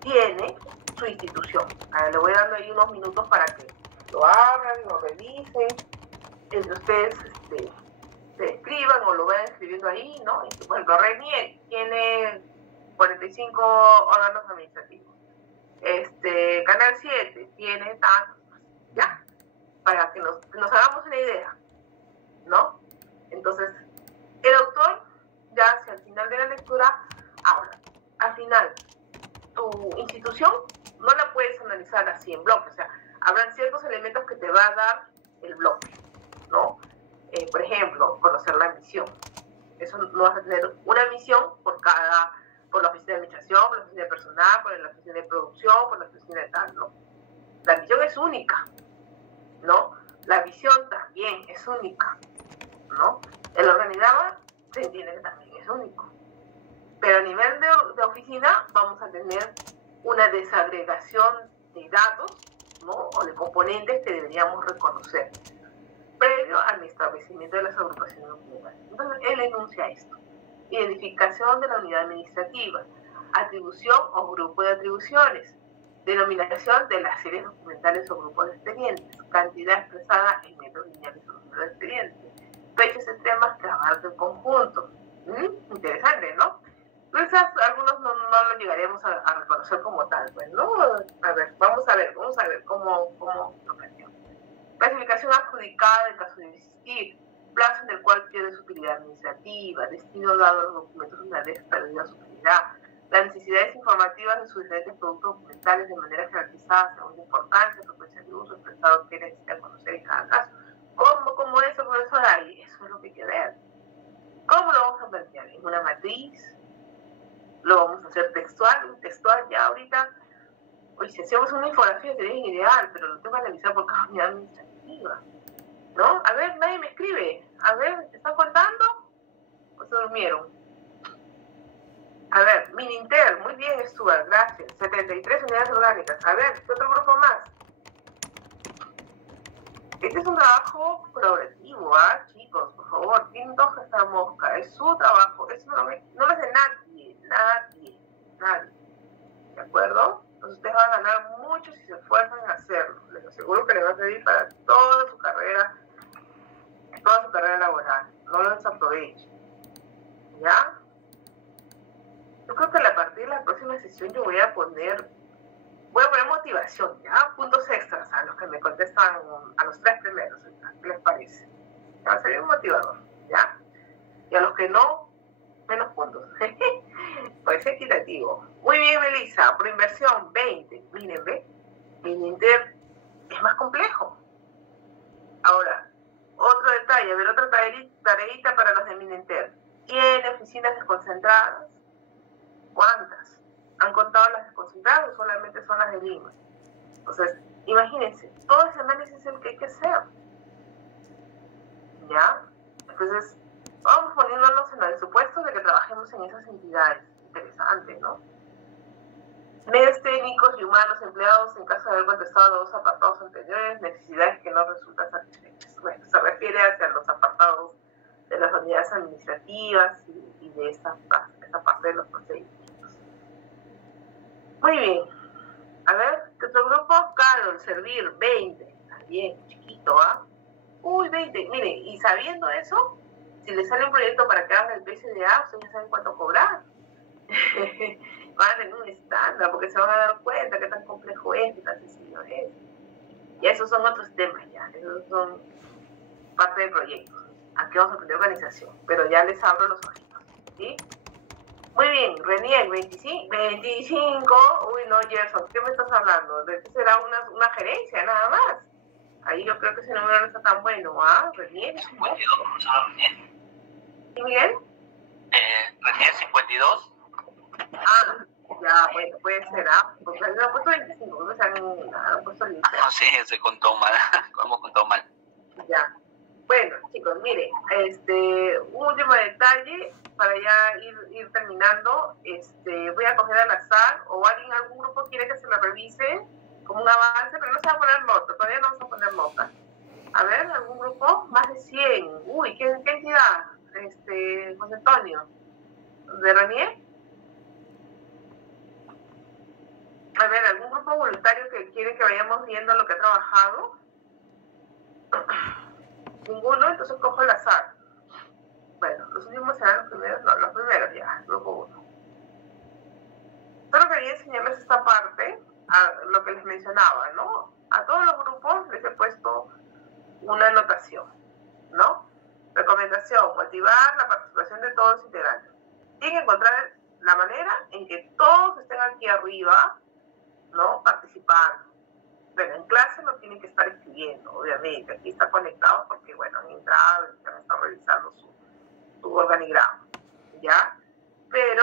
Tiene su institución. Ahora, le voy dando ahí unos minutos para que lo abran, lo revisen, entre ustedes se escriban o lo vayan escribiendo ahí, ¿no? Por ejemplo, Renier tiene 45 órganos administrativos. Canal 7 tiene tantos, ¿ya? Para que nos hagamos una idea, ¿no? Entonces, el autor ya hacia el final de la lectura habla. Al final, tu institución no la puedes analizar así en bloques, o sea, habrán ciertos elementos que te va a dar el bloque, ¿no? Por ejemplo, conocer la misión. Eso no vas a tener una misión por la oficina de administración, por la oficina de personal, por la oficina de producción, por la oficina de tal, ¿no? La misión es única, ¿no? La visión también es única, ¿no? El organigrama se entiende que también es único. Pero a nivel de oficina vamos a tener una desagregación de datos, ¿no? O de componentes que deberíamos reconocer previo al establecimiento de las agrupaciones documentales. Entonces, él enuncia esto. Identificación de la unidad administrativa, atribución o grupo de atribuciones, denominación de las series documentales o grupos de expedientes, cantidad expresada en metros lineales o número de expedientes, fechas extremas que abarca el conjunto. Interesante, ¿no? Entonces, algunos no lo llegaremos a reconocer como tal, pues, ¿no? A ver, vamos a ver cómo lo planteamos. Clasificación adjudicada en caso de existir, plazo en el cual pierde su utilidad administrativa, destino dado a los documentos una vez perdida su utilidad, las necesidades informativas de sus diferentes productos documentales de manera jerarquizada según la importancia, frecuencia de uso, el prestado que necesita conocer en cada caso. ¿Cómo eso, profesor? Ahí, eso es lo que hay que ver. ¿Cómo lo vamos a plantear? ¿En una matriz? ¿Lo vamos a hacer textual? Textual ya ahorita. Oye, si hacemos una infografía sería ideal, pero lo tengo que analizar por cada unidad administrativa, ¿no? A ver, nadie me escribe. A ver, ¿están contando? ¿O se durmieron? A ver, Mininter, muy bien, Stuart, gracias. 73 unidades orgánicas. A ver, ¿qué otro grupo más? Este es un trabajo colaborativo, chicos, por favor, tienen dos que estar mosca, es su trabajo, eso no lo hace nadie, ¿de acuerdo? Entonces ustedes van a ganar mucho si se esfuerzan en hacerlo, les aseguro que les va a servir para toda su carrera laboral, no lo desaprovechen, ¿ya? Yo creo que a partir de la próxima sesión yo voy a poner motivación, ¿ya? Puntos extras a los que me contestan, a los 3 primeros, ¿qué les parece? Va a ser un motivador, ¿ya? Y a los que no, menos puntos. Pues equitativo. Muy bien, Melissa, por inversión, 20. Miren, ¿ve? Mininter es más complejo. Ahora, otro detalle, a ver, otra tareita para los de Mininter. ¿Tiene oficinas desconcentradas? ¿Cuántas? ¿Han contado las desconcentradas o solamente son las de Lima? Entonces, imagínense, todo ese análisis es el que hay que hacer. ¿Ya? Entonces, vamos poniéndonos en el supuesto de que trabajemos en esas entidades. Interesante, ¿no? Medios técnicos y humanos empleados en caso de haber contestado a los apartados anteriores, necesidades que no resultan satisfechas. Bueno, se refiere hacia los apartados de las unidades administrativas y de esa parte de los procedimientos. Muy bien. A ver, ¿qué otro grupo? Carol, servir, 20. Está bien, chiquito, Uy, 20. Mire, y sabiendo eso, si le sale un proyecto para que haga el PCDA, ustedes ya saben cuánto cobrar. Van a tener un estándar, porque se van a dar cuenta qué tan complejo es, qué tan sencillo es. Y esos son otros temas ya, esos son parte del proyecto. Aquí vamos a aprender organización, pero ya les abro los ojitos, ¿sí? Muy bien, Renier, 25. Uy, no, Gerson, ¿qué me estás hablando? ¿De qué será una gerencia, nada más? Ahí yo creo que ese número no está tan bueno, Renier. 52, profesor Renier. ¿Sí, Miguel? Renier, 52. Ya, bueno, puede ser, porque le han puesto 25, no se han puesto listo. No, sí, se contó mal, hemos contado mal. Ya. Bueno, chicos, miren, un último detalle para ya ir terminando. Voy a coger al azar, o algún grupo quiere que se lo revise como un avance, pero no se va a poner nota, todavía no vamos a poner nota. A ver, algún grupo, más de 100. Uy, ¿qué entidad? José Antonio, ¿de Renier? A ver, ¿algún grupo voluntario que quiere que vayamos viendo lo que ha trabajado? Ninguno, entonces cojo el azar. Bueno, los últimos serán los primeros, no, los primeros ya, grupo 1. Solo quería enseñarles esta parte, lo que les mencionaba, ¿no? A todos los grupos les he puesto una anotación, ¿no? Recomendación, motivar la participación de todos los integrantes. Tienen que encontrar la manera en que todos estén aquí arriba, ¿no? Participando. Bueno, en clase no tienen que estar escribiendo, obviamente. Aquí está conectado porque, bueno, han entrado y han estado revisando su organigrama, ¿ya? Pero,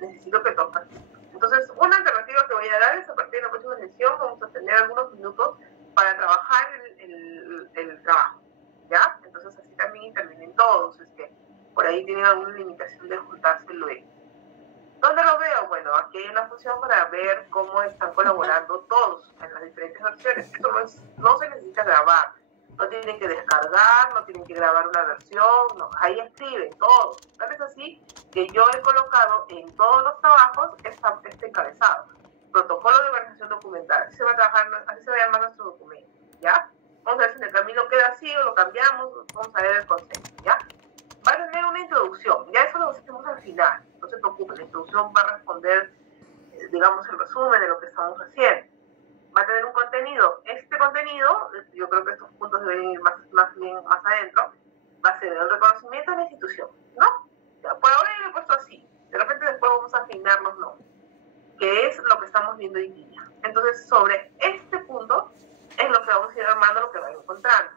necesito que todos participen. Entonces, una alternativa que voy a dar es a partir de la próxima sesión vamos a tener algunos minutos para trabajar el trabajo, ¿ya? Entonces, así también intervienen todos. Por ahí tienen alguna limitación de juntarse luego. ¿Dónde lo veo? Bueno, aquí hay una función para ver cómo están colaborando todos en las diferentes versiones. Esto no se necesita grabar, no tienen que descargar, no tienen que grabar una versión, no, ahí escriben todos. Tal es así que yo he colocado en todos los trabajos este encabezado. Protocolo de organización documental. Así se va a llamar nuestro documento, ¿ya? Vamos a ver si en el camino queda así o lo cambiamos, vamos a ver el concepto, ¿ya? Va a tener una introducción, ya eso lo hacemos al final, no se preocupen, la introducción va a responder, digamos, el resumen de lo que estamos haciendo. Va a tener un contenido, este contenido, yo creo que estos puntos deben ir más adentro, va a ser el reconocimiento de la institución, ¿no? Ya, por ahora yo lo he puesto así, De repente después vamos a afinar los nombres, que es lo que estamos viendo hoy día. Entonces, sobre este punto es lo que vamos a ir armando, lo que van encontrando.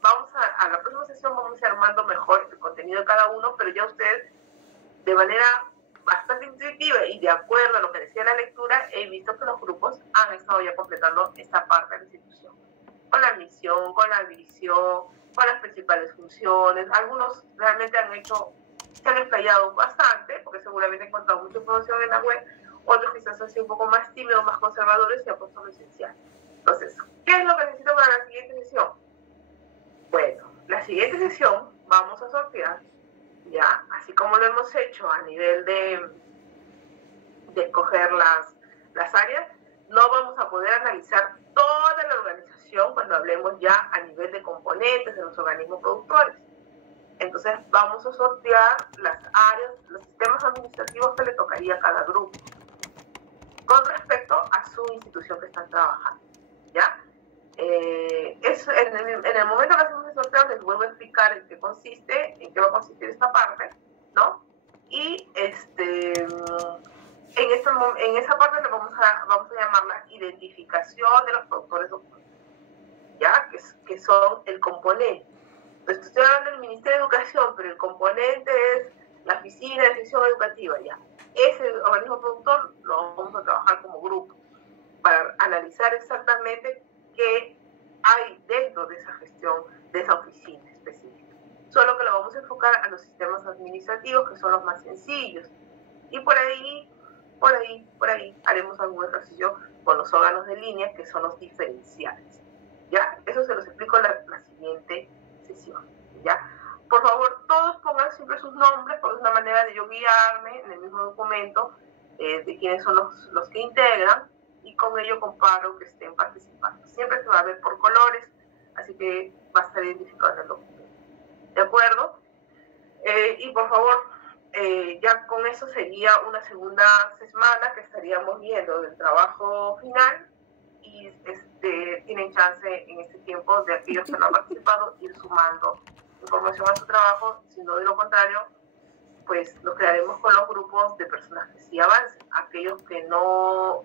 Vamos a la próxima sesión vamos a ir armando mejor el contenido de cada uno, pero ya ustedes, de manera bastante intuitiva y de acuerdo a lo que decía la lectura, he visto que los grupos han estado ya completando esta parte de la institución. Con la misión, con la visión, con las principales funciones. Algunos realmente se han explayado bastante, porque seguramente han encontrado mucha información en la web. Otros quizás han sido un poco más tímidos, más conservadores y han puesto lo esencial. Entonces, ¿qué es lo que necesito para la siguiente sesión? Bueno, la siguiente sesión vamos a sortear, ya, así como lo hemos hecho a nivel de escoger las áreas, no vamos a poder analizar toda la organización cuando hablemos ya a nivel de componentes de los organismos productores. Entonces vamos a sortear las áreas, los sistemas administrativos que le tocaría a cada grupo con respecto a su institución que están trabajando, ¿ya? En el momento que hacemos el sorteo les vuelvo a explicar en qué consiste, en qué va a consistir esta parte, ¿no? Y en esa parte le vamos a llamarla identificación de los productores doctores, ¿ya? Que son el componente. Entonces estoy hablando del Ministerio de Educación, pero el componente es la Oficina de Gestión Educativa, ¿ya? Ese organismo productor lo vamos a trabajar como grupo para analizar exactamente qué hay dentro de esa gestión, de esa oficina específica. Solo que lo vamos a enfocar a los sistemas administrativos, que son los más sencillos. Y por ahí haremos algún ejercicio con los órganos de línea, que son los diferenciales. ¿Ya? Eso se los explico en la siguiente sesión. ¿Ya? Por favor, todos pongan siempre sus nombres, porque es una manera de yo guiarme en el mismo documento de quiénes son los que integran, y con ello comparo que estén participando. Siempre se va a ver por colores, así que va a estar identificado en el documento. ¿De acuerdo? Y por favor, ya con eso sería una segunda semana que estaríamos viendo del trabajo final, y tienen chance en este tiempo de aquellos que no han participado ir sumando información a su trabajo. Si no, de lo contrario, pues nos quedaremos con los grupos de personas que sí avancen. Aquellos que no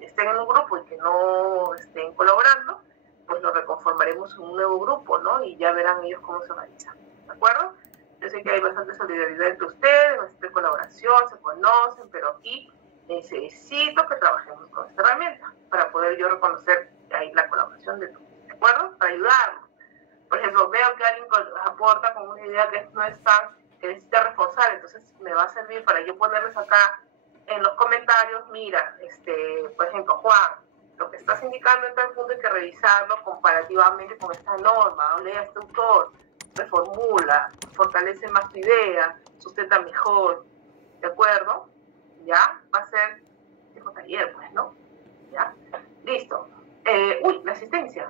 estén en un grupo y que no estén colaborando, pues lo reconformaremos en un nuevo grupo, ¿no? Y ya verán ellos cómo se organizan, ¿de acuerdo? Yo sé que hay bastante solidaridad entre ustedes, bastante colaboración, se conocen, pero aquí necesito que trabajemos con esta herramienta para poder yo reconocer que hay la colaboración de todos, ¿de acuerdo? Para ayudarlos. Por ejemplo, veo que alguien aporta con una idea que no es que necesita reforzar, entonces me va a servir para yo ponerles acá en los comentarios, mira, por ejemplo, Juan, lo que estás indicando en tal punto hay que revisarlo comparativamente con esta norma, lea este autor, reformula, fortalece más tu idea, sustenta mejor, ¿de acuerdo? ¿Ya? Va a ser tipo taller, pues, ¿no? ¿Ya? Listo. La asistencia.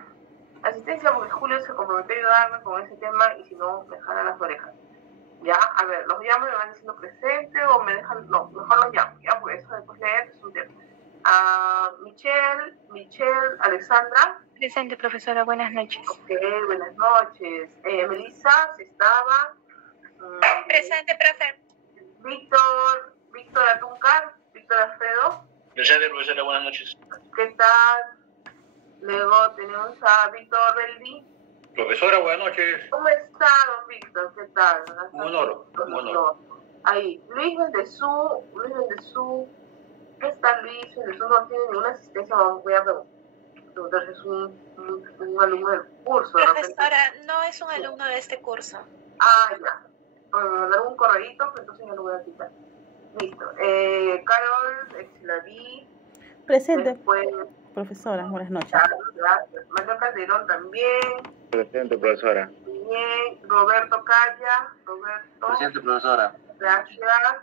Asistencia, porque Julio se comprometió a ayudarme con ese tema y si no, me jalan las orejas. Ya, a ver, los llamo y me van diciendo presente o me dejan, no, mejor los llamo, ya, porque eso después leer es un tema. Michelle, Alexandra. Presente, profesora, buenas noches. Ok, buenas noches. Melissa, si estaba. Presente, profe. Víctor Atuncar, Víctor Alfredo. Presente, profesora, buenas noches. ¿Qué tal? Luego tenemos a Víctor Beldi. Profesora, buenas noches. ¿Cómo está, don Víctor? ¿Qué tal? Un honor, un honor. Ahí, Luis Mendezú. ¿Qué está Luis Mendezú? No tiene ninguna asistencia, voy a preguntar si es un alumno del curso. Profesora, no es un alumno de este curso. Ah, ya. Me mandaron un correíto, pero entonces ya lo voy a quitar. Listo. Carol, Exilaví. Presente. Después, profesora, buenas noches. Gracias. Manuel Calderón también. Presente, profesora. Bien. Roberto Calla. Presente, profesora. Gracias.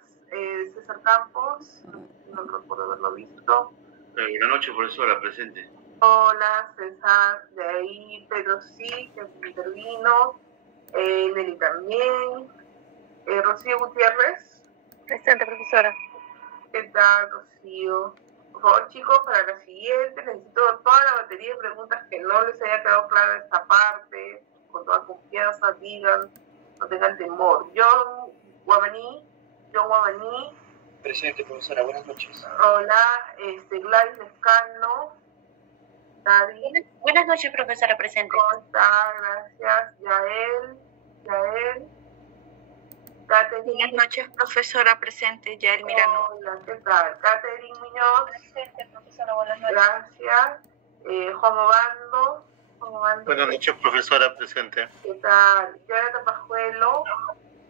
César Campos. No recuerdo haberlo visto. Buenas noches, profesora, presente. Hola, César. De ahí Pedro sí, que intervino. Nelly también. Rocío Gutiérrez. Presente, profesora. ¿Qué tal, Rocío? Por favor, chicos, para la siguiente necesito toda la batería de preguntas que no les haya quedado clara esta parte. Con toda confianza, digan, no tengan temor. John Guamaní, Presente, profesora. Buenas noches. Hola, Gladys Lescano. Nadie. Buenas noches, profesora, presente. ¿Cómo está? Gracias. Yael. Catherine. Buenas noches, profesora, presente. Yael Mirano. Hola, ¿qué tal? Catherine Muñoz. Presente, profesora, buenas noches. Gracias. Juan Obando. Buenas noches, profesora, presente. ¿Qué tal? Jonathan Pajuelo.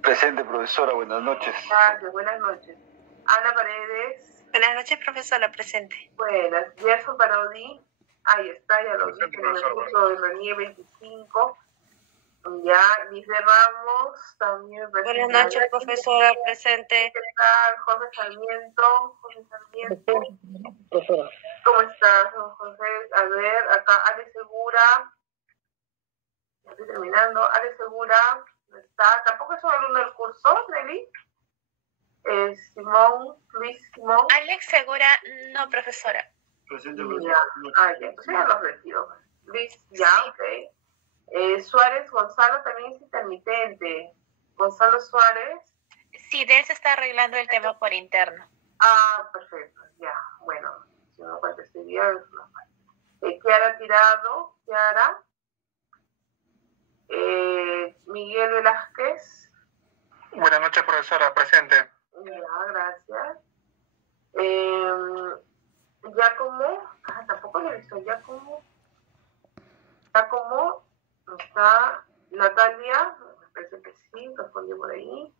Presente, profesora. Buenas noches. Gracias, buenas noches. Ana Paredes. Buenas noches, profesora, presente. Buenas. Gerson Parodi. Ahí está, ya lo dije en el curso de Renier 25. Ya, Lice Ramos, también presente. Buenas noches, profesora, presente. ¿Qué tal? Jorge Sarmiento. Profesora. ¿Cómo estás, don José? A ver, acá Ale Segura. Ya estoy terminando. Ale Segura no está. Tampoco es un alumno del curso, Nelly. Luis Simón. Alex Segura, no, profesora. Presente, Ya, ya, entonces ya los retiro. Luis, ya, sí. Ok. Suárez Gonzalo también es intermitente. Gonzalo Suárez. Sí, de él se está arreglando el tema por interno. Ah, perfecto, ya, bueno, si no contestaría, Kiara Tirado, Miguel Velázquez. Buenas noches, profesora, presente. Ya, gracias. Giacomo, tampoco le he visto Giacomo. Giacomo, está Natalia, me parece que sí, respondió por ahí.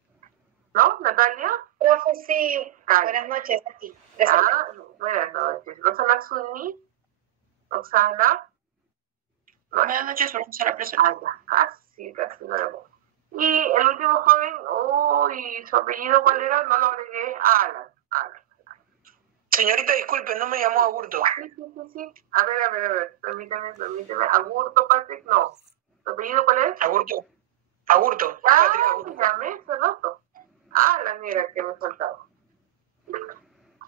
¿No, Natalia? Profe, sí. Ay. Buenas noches, aquí. Buenas noches. Rosana Zuni. Roxana. Buenas noches, profesora, presente. Ya, casi no lo pongo. Y el último joven, su apellido, ¿cuál era? No lo agregué. Alan. Señorita, disculpe, no me llamó Agurto. Sí. A ver. Permíteme. Agurto, Patrick, no. ¿Tu apellido cuál es? Agurto. Patrick Agurto. Llamé hace rato. Alan era que me faltaba.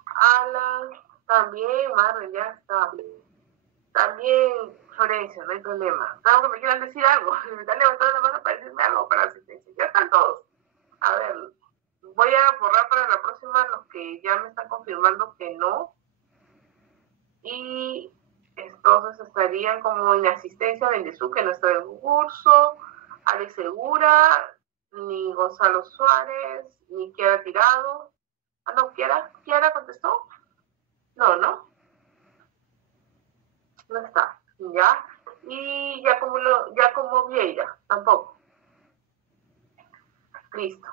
Alan, también, Marvel, ya está. También Florencia, no hay problema. Claro que me quieran decir algo. Me están levantando la mano para decirme algo para asistencia. Ya están todos. A ver, voy a borrar para la próxima los que ya me están confirmando que no. Y entonces estarían como inasistencia Bendezú, que no está en el curso, Alex Segura, ni Gonzalo Suárez, ni Kiara Tirado. Ah, no, ¿Kiara contestó? No está, ¿ya? Y Giacomo Vieira, tampoco. Listo,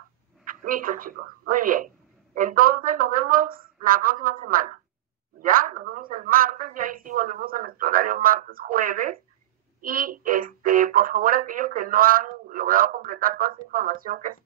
chicos, muy bien. Entonces nos vemos la próxima semana, ¿ya? Nos vemos el martes, y ahí sí volvemos a nuestro horario martes-jueves. Y por favor, aquellos que no han logrado completar toda esa información que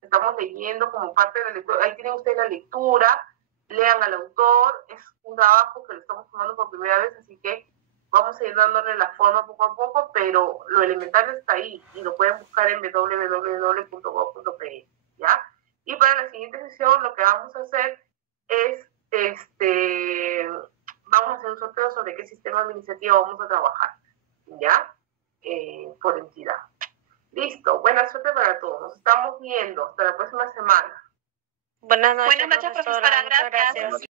estamos leyendo como parte de la lectura, ahí tienen ustedes la lectura, lean al autor, es un trabajo que lo estamos tomando por primera vez, así que vamos a ir dándole la forma poco a poco, pero lo elemental está ahí y lo pueden buscar en www.gov.pe, ¿ya? Y para la siguiente sesión lo que vamos a hacer es, vamos a hacer un sorteo sobre qué sistema administrativo vamos a trabajar, ¿ya? Por entidad. Listo, buena suerte para todos. Nos estamos viendo. Hasta la próxima semana. Buenas noches, profesora. Gracias.